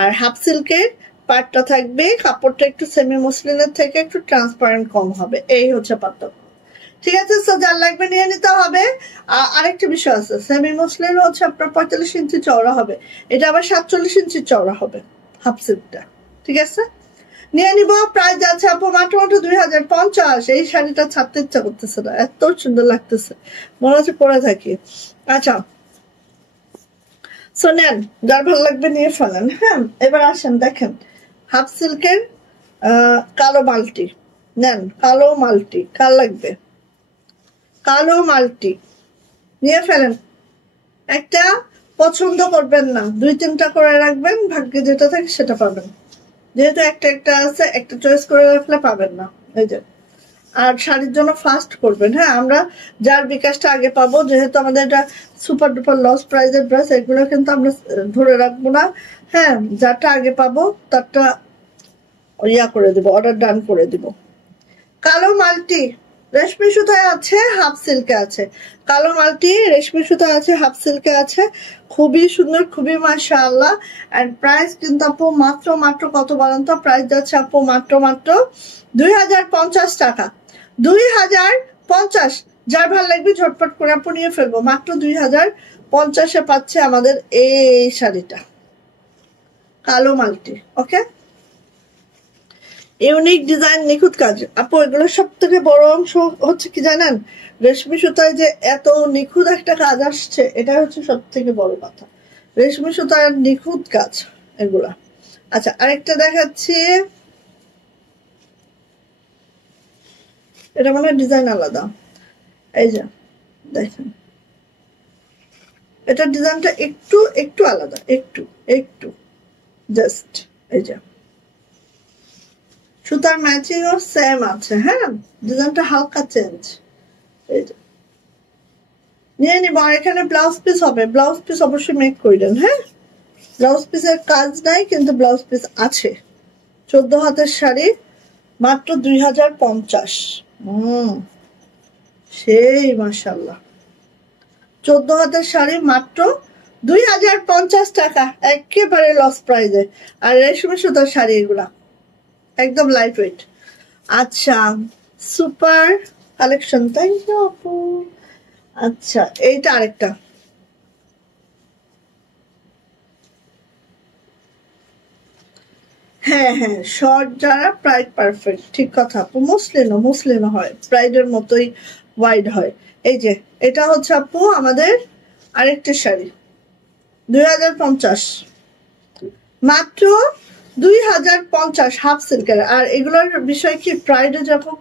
আর হাফ সিল্কের পার্টটা থাকবে, কাপড়টা একটু সেমি মুসলিনের থেকে একটু ট্রান্সপারেন্ট কম হবে, এই হচ্ছে পার্থক্য, ঠিক আছে? সো যার লাগবে নিয়ে নিতে হবে। আরেকটা বিষয় আছে, সেমি মুসলিন হচ্ছে আপনার 45 ইঞ্চি চওড়া হবে, এটা আবার 47 ইঞ্চি চওড়া হবে হাফ সিল্কটা, ঠিক আছে? নিয়ে নিব। প্রাইস যাচ্ছে আপু মাত্র 2050। এই শাড়িটা ছাড়তে ইচ্ছা করতেছে না, এত সুন্দর লাগতেছে, মনে হচ্ছে পরে থাকি। আচ্ছা, সো নেন, যার ভালো লাগবে নিয়ে ফেলেন। হ্যাঁ, এবার আসেন দেখেন হাফ সিল্কের কালো মাল্টি নেন, কালো মাল্টি কার লাগবে? কালো মাল্টি নিয়ে ফেলেন। একটা পছন্দ করবেন না, 2-3টা করে রাখবেন, ভাগ্যে যেটা থাকে সেটা পাবেন, যেহেতু একটা আছে, একটা চয়েস করে রাখলে পাবেন না। এই যে, আর শাড়ির জন্য ফাস্ট করবেন। হ্যাঁ, আমরা যার বিকাশটা আগে পাবো, যেহেতু আমাদের এটা সুপার ডুপার লস প্রাইজের ড্রেস, এগুলো কিন্তু আমরা ধরে রাখবো না। হ্যাঁ, যারটা আগে পাবো তারটা করে দিব, অর্ডার ডান করে দিব। কালো মাল্টি রেশমি সুতায় আছে, হাফ সিল্কে আছে। কালো মাল্টি রেশমি সুতায় আছে, হাফ সিল্কে আছে, খুবই সুন্দর, খুবই মাশাআল্লাহ। এন্ড প্রাইস কিন্তু আপু মাত্র কত বলেন তো? প্রাইস যাচ্ছে আপু মাত্র 2050 টাকা। 2050, যার ভালো লাগবে ঝটপট করে আপু নিয়ে ফেলবো, মাত্র 2050-এ পাচ্ছে আমাদের এই শাড়িটা, কালো মাল্টি। ওকে, ইউনিক ডিজাইন, নিখুঁত কাজ আপু। এগুলো সব থেকে বড় অংশ হচ্ছে কি জানেন, রেশমি সুতায় যে এত নিখুঁত একটা কাজ আসছে, এটা হচ্ছে সব থেকে বড় কথা, রেশমি সুতার নিখুঁত কাজ এগুলা। আচ্ছা, আরেকটা দেখাচ্ছি, এটা মানে ডিজাইন আলাদা। এই যে দেখেন, এটা ডিজাইনটা একটু একটু আলাদা, একটু একটু জাস্ট। এই যে সুতার ম্যাচিং ও সেম আছে, হ্যাঁ, ডিজাইনটা হালকা চেঞ্জ। এই যে নিয়ে নিব। আর এখানে ব্লাউজ পিস হবে, ব্লাউজ পিস অবশ্যই মেক করবেন, হ্যাঁ। ব্লাউজ পিসের কাজ নাই কিন্তু ব্লাউজ পিস আছে। 14 হাতের শাড়ি মাত্র 2050। সেই মাশাআল্লাহ, 14 হাতের শাড়ি মাত্র 2050 টাকা, একেবারে লস প্রাইজে। আর রেশমি সুতার শাড়ি এগুলা একদম লাইট ওয়েট। আচ্ছা, সুপার কালেকশন, থ্যাংক ইউ আপু। আচ্ছা, এইটা আরেকটা, হ্যাঁ হ্যাঁ, শর্ট যারা প্রাইড পারফেক্ট, ঠিক কথা আপু। মুসলিনও হয়, প্রাইডের মতোই ওয়াইড হয়। এই যে এটা হচ্ছে আপু আমাদের আরেকটা শাড়ি, 2050, মাত্র 2050 হাফ সিল্কের। আর এগুলোর বিষয় কি, প্রাইডে যখন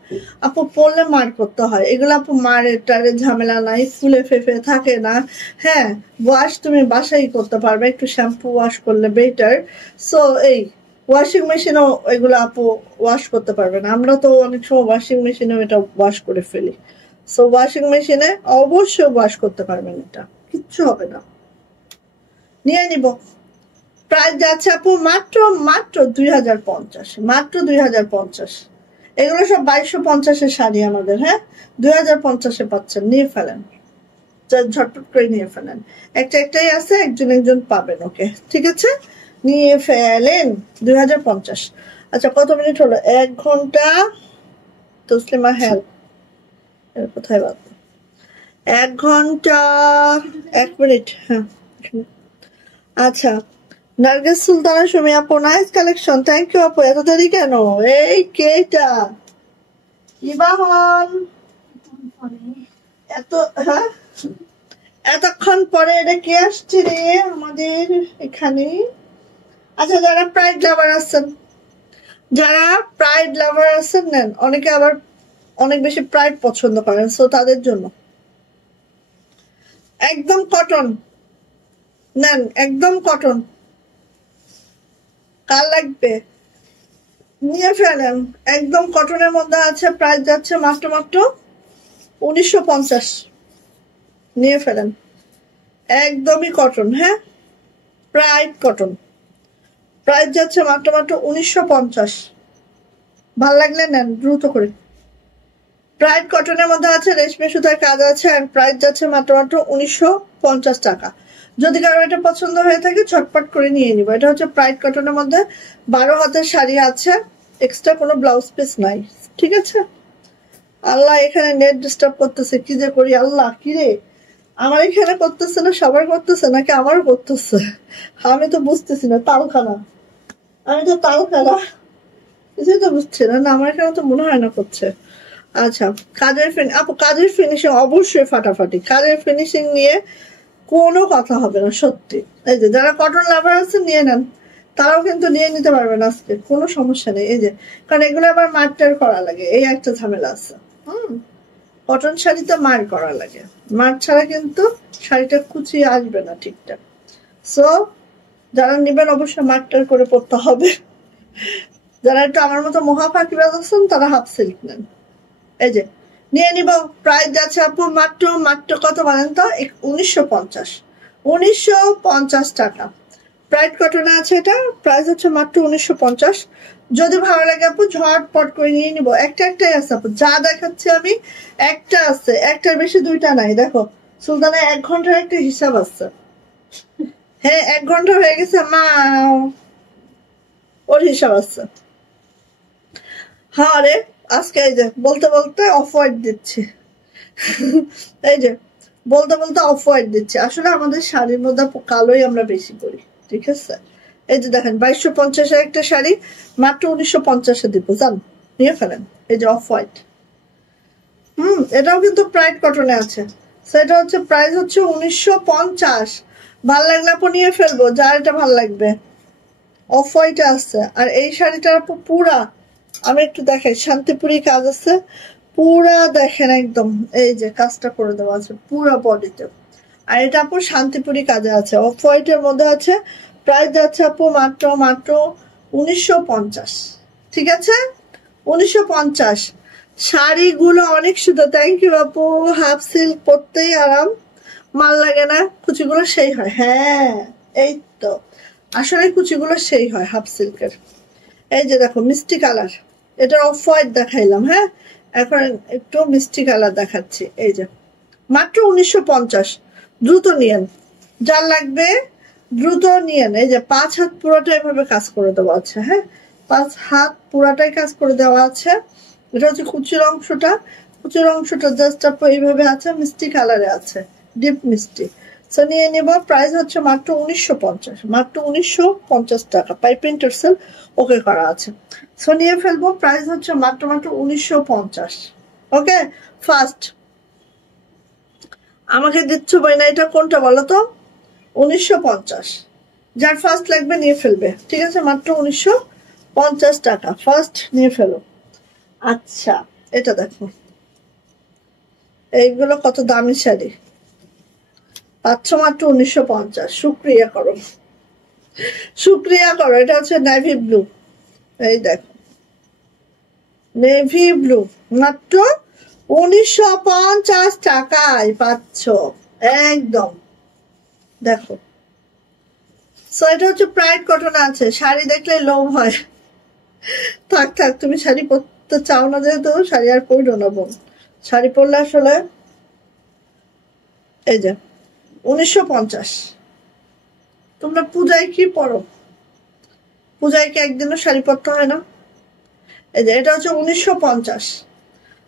আপু পরলে মার করতে হয়, এগুলো আপু মারের টারের ঝামেলা নাই, ফুলে ফেফে থাকে না, হ্যাঁ। ওয়াশ তুমি বাসায় করতে পারবে, একটু শ্যাম্পু ওয়াশ করলে বেটার। সো এই ওয়াশিং মেশিনও এগুলো আপু ওয়াশ করতে পারবে না, আমরা তো অনেক সময় ওয়াশিং মেশিনেও এটা ওয়াশ করে ফেলি। সো ওয়াশিং মেশিনে অবশ্যই ওয়াশ করতে পারবেন, এটা কিচ্ছু হবে না। নিয়ে নিব। প্রাইস যাচ্ছে আপু মাত্র মাত্র 2050, মাত্র 2050। এগুলো সব 2250-এর শাড়ি আমাদের, হ্যাঁ। 2050-এ পাচ্ছেন, নিয়ে ফেলেন, ঝটপট করে নিয়ে ফেলেন। একটাই আছে, একজন পাবেন, ওকে ঠিক আছে, নিয়ে ফেলেন। 2050। আচ্ছা, কত মিনিট হলো? 1 ঘন্টা। তসলিমা হেল্প, কোথায় বাদ? 1 ঘন্টা 1 মিনিট, হ্যাঁ। আচ্ছা, নার্গিস সুলতানা সুমি আপু, নাইস কালেকশন, থ্যাংক ইউ আপু। এত দেরি কেন? এই কেটা ইবাহন এত, হ্যাঁ, এতক্ষণ পরে এটা কে আসছে রে আমাদের এখানে? আচ্ছা, যারা প্রাইড লাভার আছেন, নেন, অনেকে আবার অনেক বেশি প্রাইড পছন্দ করেন, সো তাদের জন্য একদম কটন নেন, একদম কটন। কার লাগবে নিয়ে ফেলেন, একদম কটনের মধ্যে আছে। প্রাইস যাচ্ছে মাত্র 1950, নিয়ে ফেলেন। একদমই কটন, হ্যাঁ, প্রাইড কটন। প্রাইস যাচ্ছে মাত্র 1950। ভাল লাগলে নেন দ্রুত করে। প্রাইড কটনের মধ্যে আছে, রেশমি সুতার কাজ আছে, আর প্রাইস যাচ্ছে মাত্র 1950 টাকা। যদি কারো এটা পছন্দ হয়ে থাকে ঝটপট করে নিয়ে নিব। এটা হচ্ছে প্রাইড কটনের মধ্যে 12 হাতের শাড়ি আছে, এক্সট্রা কোনো ব্লাউজ পিস নাই, ঠিক আছে। আল্লাহ, এখানে নেট ডিস্টার্ব করতেছে, কি যে করি আল্লাহ। কি রে, আমার এখানে করতেছে না, সবার করতেছে নাকি আমারও করতেছে? আমি তো বুঝতেছি না, তালখানা, আমি তো তালখানা, কিছুই তো বুঝছি না। আমার এখানে তো মনে হয় না করছে। আচ্ছা, কাজের ফিনিশিং অবশ্যই ফাটাফাটি, কাজের ফিনিশিং নিয়ে কোনো কথা হবে না, সত্যি। এই যে যারা কটন লাভার আছে নিয়ে নেন, তারাও কিন্তু নিয়ে নিতে পারবেন আজকে, কোনো সমস্যা নেই। এই যে, কারণ এগুলো আবার মারটার করা লাগে, এই একটা ঝামেলা আছে। কটন শাড়িতে মার করা লাগে, মার ছাড়া কিন্তু শাড়িটা কুচিয়ে আসবে না ঠিকঠাক। সো যারা নেবেন অবশ্যই মারটার করে পড়তে হবে। যারা একটু আমার মতো মহা ফাঁকিবাজ আছেন তারা হাফ সিল্ক নেন। এই যে নিয়ে নিব। প্রাইস যাচ্ছে আপু মাত্র কত বলেন তো? 1950 টাকা। প্রাইড কটনে আছে, এটা প্রাইস হচ্ছে মাত্র 1950। যদি ভালো লাগে আপু ঝটপট করে নিয়ে নিব। একটাই আছে আপু, যা দেখাচ্ছি আমি একটা আছে, একটার বেশি দুইটা নাই। দেখো সুলতানা 1 ঘন্টার একটা হিসাব আছে, হ্যাঁ 1 ঘন্টা হয়ে গেছে মা, ওর হিসাব আছে। হ্যাঁ রে, আজকে এই যে বলতে অফ হোয়াইট দিচ্ছি। এই যে বলতে অফ হোয়াইট দিচ্ছি। আসলে আমাদের শাড়ির মধ্যে কালোই আমরা বেশি করি, ঠিক আছে। এই যে দেখেন 2250-এর একটা শাড়ি মাত্র 1950-এ দিব, জান নিয়ে ফেলেন। এই যে অফ হোয়াইট, এটাও কিন্তু প্রাইড কটনে আছে। সেটা হচ্ছে প্রাইস হচ্ছে 1950। ভাল লাগলে আপু নিয়ে ফেলবো, যার এটা ভাল লাগবে। অফ হোয়াইট আছে, আর এই শাড়িটার আপু পুরা, আমি একটু দেখাই, শান্তিপুরি কাজ আছে, পুরা দেখেন একদম এই যে কাজটা করে দেওয়া আছে পুরা বডিতে। আর এটা আপু শান্তিপুরি কাজে আছে, অফ হোয়াইটের মধ্যে আছে। প্রাইস যাচ্ছে আপু মাত্র মাত্র 1950। ঠিক আছে, 1950। শাড়িগুলো অনেক সুন্দর। থ্যাংক ইউ আপু। হাফ সিল্ক পরতেই আরাম, মাল লাগে না, কুচিগুলো সেই হয়। হ্যাঁ এই তো, আসলে কুচিগুলো সেই হয় হাফ সিল্কের। এই যে দেখো মিষ্টি কালার, এটা অফ হোয়াইট দেখাইলাম। হ্যাঁ, এখন একটু মিষ্টি কালার দেখাচ্ছি। এই যে মাত্র 1950। দ্রুত নিয়েন, যার লাগবে দ্রুত নিয়েন। এই যে 5 হাত পুরোটা এভাবে কাজ করে দেওয়া আছে। হ্যাঁ, 5 হাত পুরাটাই কাজ করে দেওয়া আছে। এটা হচ্ছে কুচির অংশটা, কুচির অংশটা জাস্ট আপু এইভাবে আছে, মিষ্টি কালারে আছে, ডিপ মিষ্টি। সো নিয়ে নেব। প্রাইস হচ্ছে মাত্র 1950, মাত্র 1950 টাকা। পাইপিং টার্সেল ওকে করা আছে। সো নিয়ে ফেলবো। প্রাইস হচ্ছে মাত্র মাত্র 1950। ওকে, ফার্স্ট আমাকে দিচ্ছ বই না, এটা কোনটা বলো তো? 1950। যার ফার্স্ট লাগবে নিয়ে ফেলবে। ঠিক আছে, মাত্র 1950 টাকা। ফার্স্ট নিয়ে ফেলো। আচ্ছা, এটা দেখো, এইগুলো কত দামি শাড়ি, পাচ্ছ মাত্র 1950। শুক্রিয়া করো, শুক্রিয়া করো। এটা হচ্ছে নেভি ব্লু। এই দেখো নেভি ব্লু, মাত্র 1950 টাকায় পাচ্ছ একদম। দেখো, সো এটা হচ্ছে প্রাইড কটন আছে। শাড়ি দেখলে লোভ হয়। থাক থাক, তুমি শাড়ি পরতে চাও না যেহেতু, শাড়ি আর পরো না বোন। শাড়ি পরলে আসলে এই যে 1950। তোমরা পূজায় কি পরো? পূজায় কি একদিনও শাড়ি পরতে হয় না? এই যে এটা হচ্ছে 1950।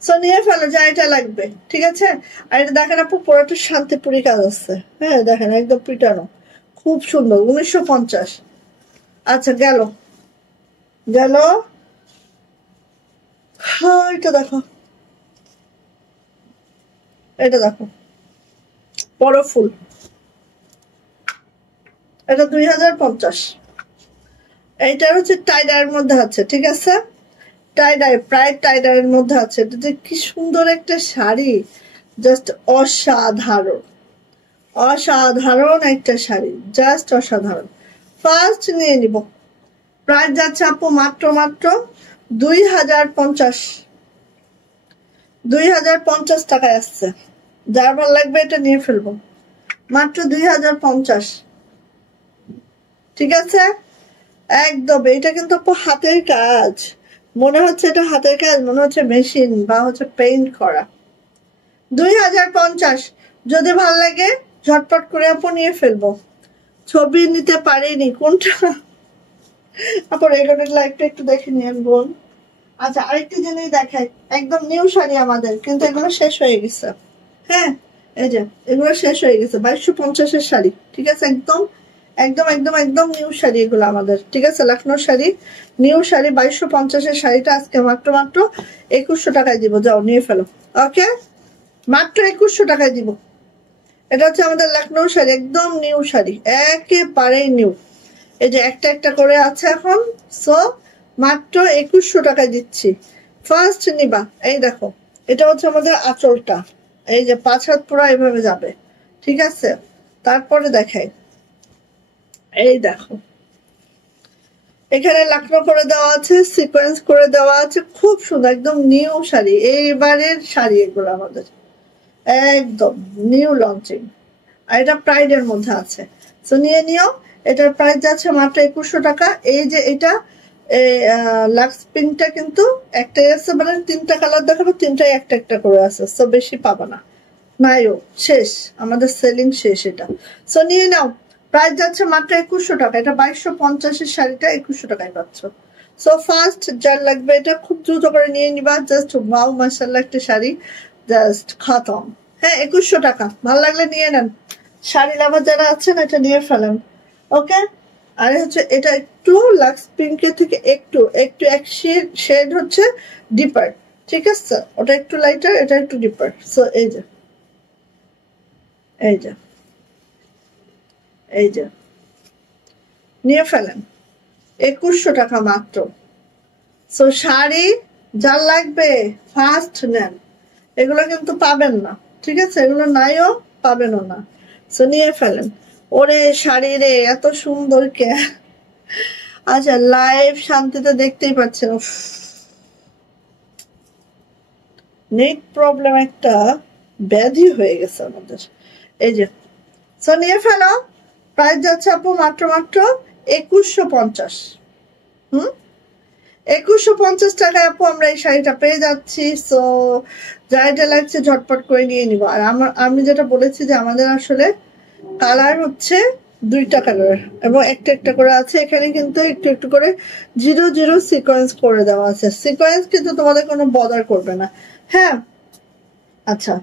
সো নিয়ে ফেলো যা এটা লাগবে। ঠিক আছে, আর এটা দেখেন আপু পুরোটা শান্তিপুরি কাজ আছে। হ্যাঁ দেখেন একদম পিটানো, খুব সুন্দর। 1950। আচ্ছা গেল গেল। হ্যাঁ এটা দেখো, এটা দেখো বড় ফুল, এটা 2050। এইটার হচ্ছে টাইডার মধ্যে আছে। ঠিক আছে, টাইডাই, প্রায় টাইডারের মধ্যে আছে। এটা কি সুন্দর একটা শাড়ি, জাস্ট অসাধারণ, অসাধারণ একটা শাড়ি, জাস্ট অসাধারণ। ফার্স্ট নিয়ে নিব। প্রাইস যাচ্ছে আপু মাত্র মাত্র 2050। 2050 টাকায় আসছে। যার ভালো লাগবে এটা নিয়ে ফেলবো, মাত্র 2050। ঠিক আছে, একদম। এটা কিন্তু আপু হাতের কাজ, মনে হচ্ছে এটা হাতের কাজ, মনে হচ্ছে মেশিন বা হচ্ছে পেইন্ট করা। 2050। যদি ভাল লাগে ঝটপট করে আপু নিয়ে ফেলবো। ছবি নিতে পারিনি কোনটা আপু, রেকর্ডেড লাইভটা একটু দেখে নিন বোন। আচ্ছা আরেকটি জিনিস দেখাই, একদম নিউ শাড়ি আমাদের, কিন্তু এগুলো শেষ হয়ে গেছে। হ্যাঁ এই যে এগুলো শেষ হয়ে গেছে, 2250-এর শাড়ি। ঠিক আছে, একদম একদম একদম একদম নিউ শাড়ি এগুলো আমাদের। ঠিক আছে, লখনৌ শাড়ি, নিউ শাড়ি। 2250-এর শাড়িটা আজকে মাত্র মাত্র 2100 টাকায় দিব। যাও নিয়ে ফেলো। ওকে, মাত্র 2100 টাকায় দিব। এটা হচ্ছে আমাদের লখনৌ শাড়ি, একদম নিউ শাড়ি, একেবারেই নিউ। এই যে একটা একটা করে আছে এখন। সো মাত্র 2100 টাকায় দিচ্ছি। ফার্স্ট নিবা। এই দেখো, এটা হচ্ছে আমাদের আঁচলটা, এই যে 5 হাত পুরো এইভাবে যাবে। ঠিক আছে, তারপরে দেখাই, এই দেখো এখানে লখনৌ করে দেওয়া আছে, সিকোয়েন্স করে দেওয়া আছে, খুব সুন্দর, একদম নিউ শাড়ি। এইবারের শাড়ি এগুলো আমাদের একদম নিউ লঞ্চিং। আর এটা প্রাইডের মধ্যে আছে। সো নিয়ে নিও। এটার প্রাইস যাচ্ছে মাত্র 2100 টাকা। এই যে এটা লাক্স পিঙ্কটা কিন্তু একটাই আছে, মানে 3টা কালার দেখাবো, 3টাই একটা একটা করে আছে। সো বেশি পাবা না, নাইও, শেষ, আমাদের সেলিং শেষ এটা। সো নিয়ে নাও। প্রাইস যাচ্ছে মাত্র 2100 টাকা। এটা 2250-এর শাড়িটা 2100 টাকায় পাচ্ছ। সো ফার্স্ট যার লাগবে এটা খুব দ্রুত করে নিয়ে নিবা। জাস্ট ওয়াও মাশাআল্লাহ একটা শাড়ি, জাস্ট খতম। হ্যাঁ 2100 টাকা, ভালো লাগলে নিয়ে নেন। শাড়ি লাভার যারা আছেন এটা নিয়ে ফেলেন। ওকে, আর হচ্ছে এটা একটু লাক্স পিঙ্কের থেকে একটু একটু এক শেড হচ্ছে ডিপার। ঠিক আছে, ওটা একটু লাইটার, এটা একটু ডিপার। সো এই যে এই যে এই যে নিয়ে ফেলেন, 2100 টাকা মাত্র। সো শাড়ি যার লাগবে ফার্স্ট নেন। এগুলো কিন্তু পাবেন না, ঠিক আছে? এগুলো নাইও, পাবেনও না। সো নিয়ে ফেলেন। ওরে শাড়ি রে, এত সুন্দর কে! আচ্ছা, লাইভ শান্তিতে দেখতেই পাচ্ছেন। নেট প্রবলেম একটা ব্যাধি হয়ে গেছে আমাদের। এই যে, সো নিয়ে ফেলো। প্রাইস যাচ্ছে আপু মাত্র 2150। 2150 টাকায় আপু আমরা এই শাড়িটা পেয়ে যাচ্ছি। সো যার এটা লাগছে ঝটপট করে নিয়ে নিব। আর আমি যেটা বলেছি যে আমাদের আসলে কালার হচ্ছে 2টা কালার এবং একটা একটা করে আছে। এখানে কিন্তু একটু একটু করে 0 সিকোয়েন্স করে দেওয়া আছে। সিকোয়েন্স কিন্তু তোমাদের কোনো বদার করবে না। হ্যাঁ, আচ্ছা।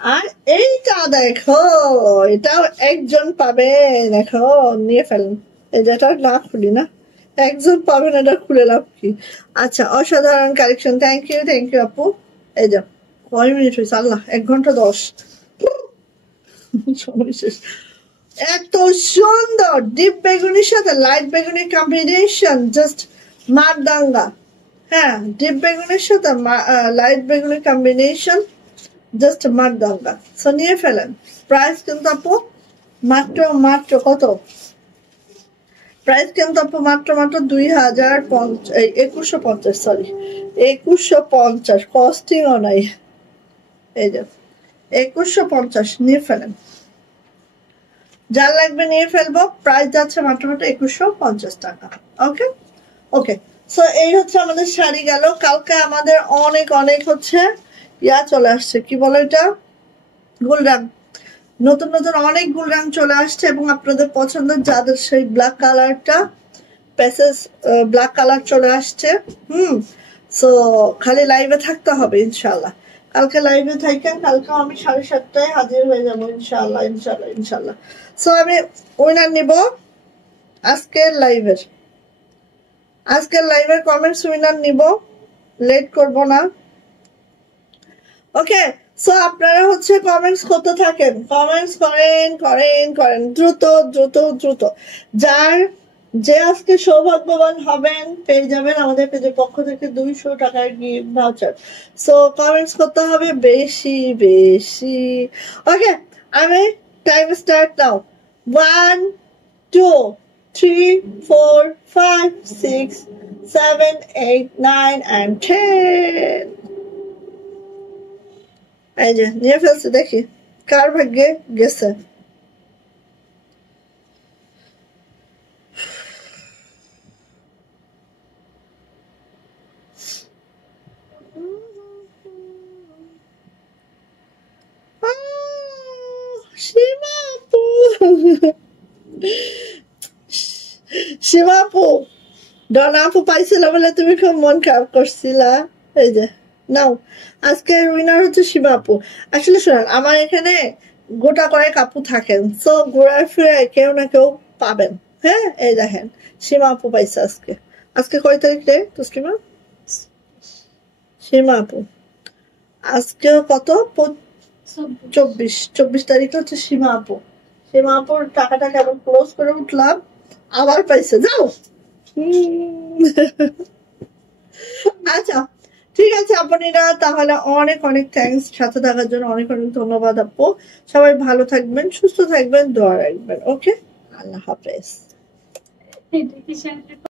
আর এইটা দেখো, এটাও একজন পাবে। দেখো, নিয়ে ফেলেন। এই যেটা না খুলি না, একজন পাবেন, এটা খুলে লাভ কি? আচ্ছা, অসাধারণ কালেকশন। থ্যাংক ইউ আপু। এই যে কয় মিনিট হয়েছে? আল্লাহ, 1 ঘন্টা 10। সময় শেষ। এত সুন্দর ডিপ বেগুনির সাথে লাইট বেগুনির কম্বিনেশন, জাস্ট মারদাঙ্গা। হ্যাঁ, ডিপ বেগুনির সাথে লাইট বেগুনির কম্বিনেশন, জাস্ট মারদাঙ্গা। সো নিয়ে ফেলেন। প্রাইস কিন্তু আপু মাত্র কত? প্রাইস কিন্তু আপু মাত্র 2150, সরি 2150। কস্টিংও নাই। এই যে 2150 নিয়ে ফেলেন। যার লাগবে নিয়ে ফেলবো। প্রাইস যাচ্ছে মাত্র 2150 টাকা। ওকে ওকে। সো এই হচ্ছে আমাদের শাড়ি গেল। কালকে আমাদের অনেক অনেক হচ্ছে চলে আসছে, কি বলে এটা, গোলরাং। নতুন নতুন অনেক গোলরাং চলে আসছে এবং আপনাদের পছন্দের যাদের সেই ব্ল্যাক কালারটা, প্যাসেজ ব্ল্যাক কালার চলে আসছে। সো খালি লাইভে থাকতে হবে ইনশাল্লাহ। কালকে লাইভে থাকেন। কালকে আমি 7:30টায় হাজির হয়ে যাবো ইনশাল্লাহ। সো আমি উইনার নিব আজকের লাইভের কমেন্টস উইনার নিব, লেট করব না। ওকে, সো আপনারা হচ্ছে কমেন্টস করতে থাকেন, কমেন্টস করেন দ্রুত। যে আজকে সৌভাগ্যবান হবেন পেয়ে যাবেন আমাদের পেজের পক্ষ থেকে 200 টাকার গিফট ভাউচার। সো কমেন্টস করতে হবে বেশি। ওকে, আমি টাইম স্টার্ট নাও। 1 2 3 4 5 6 7 8 9 and 10। এই যে নিয়ে ফেলছে, দেখি কার ভাগ্যে গেছে। সীমা আপু, ডনা আপু পাইছিল বলে তুমি খুব মন খারাপ করছিলা। এই যে নাও, আজকের উইনার হচ্ছে সীমা আপু। আসলে শোনেন, আমার এখানে গোটা করে কাপু থাকেন, সো ঘোরায় ফিরে কেউ না কেউ পাবেন। হ্যাঁ, এই দেখেন সীমা আপু পাইছে আজকে কয় তারিখ রে তসলিমা? সীমা আপু আজকেও কত? 24 তারিখে হচ্ছে সীমা আপুর টাকাটা কেমন ক্লোজ করে উঠলাম, আবার পাইছে। যাও। আচ্ছা, ঠিক আছে আপনারা, তাহলে অনেক অনেক থ্যাংকস সাথে থাকার জন্য, অনেক অনেক ধন্যবাদ আপু। সবাই ভালো থাকবেন, সুস্থ থাকবেন, দোয়া রাখবেন। ওকে, আল্লাহ হাফেজ।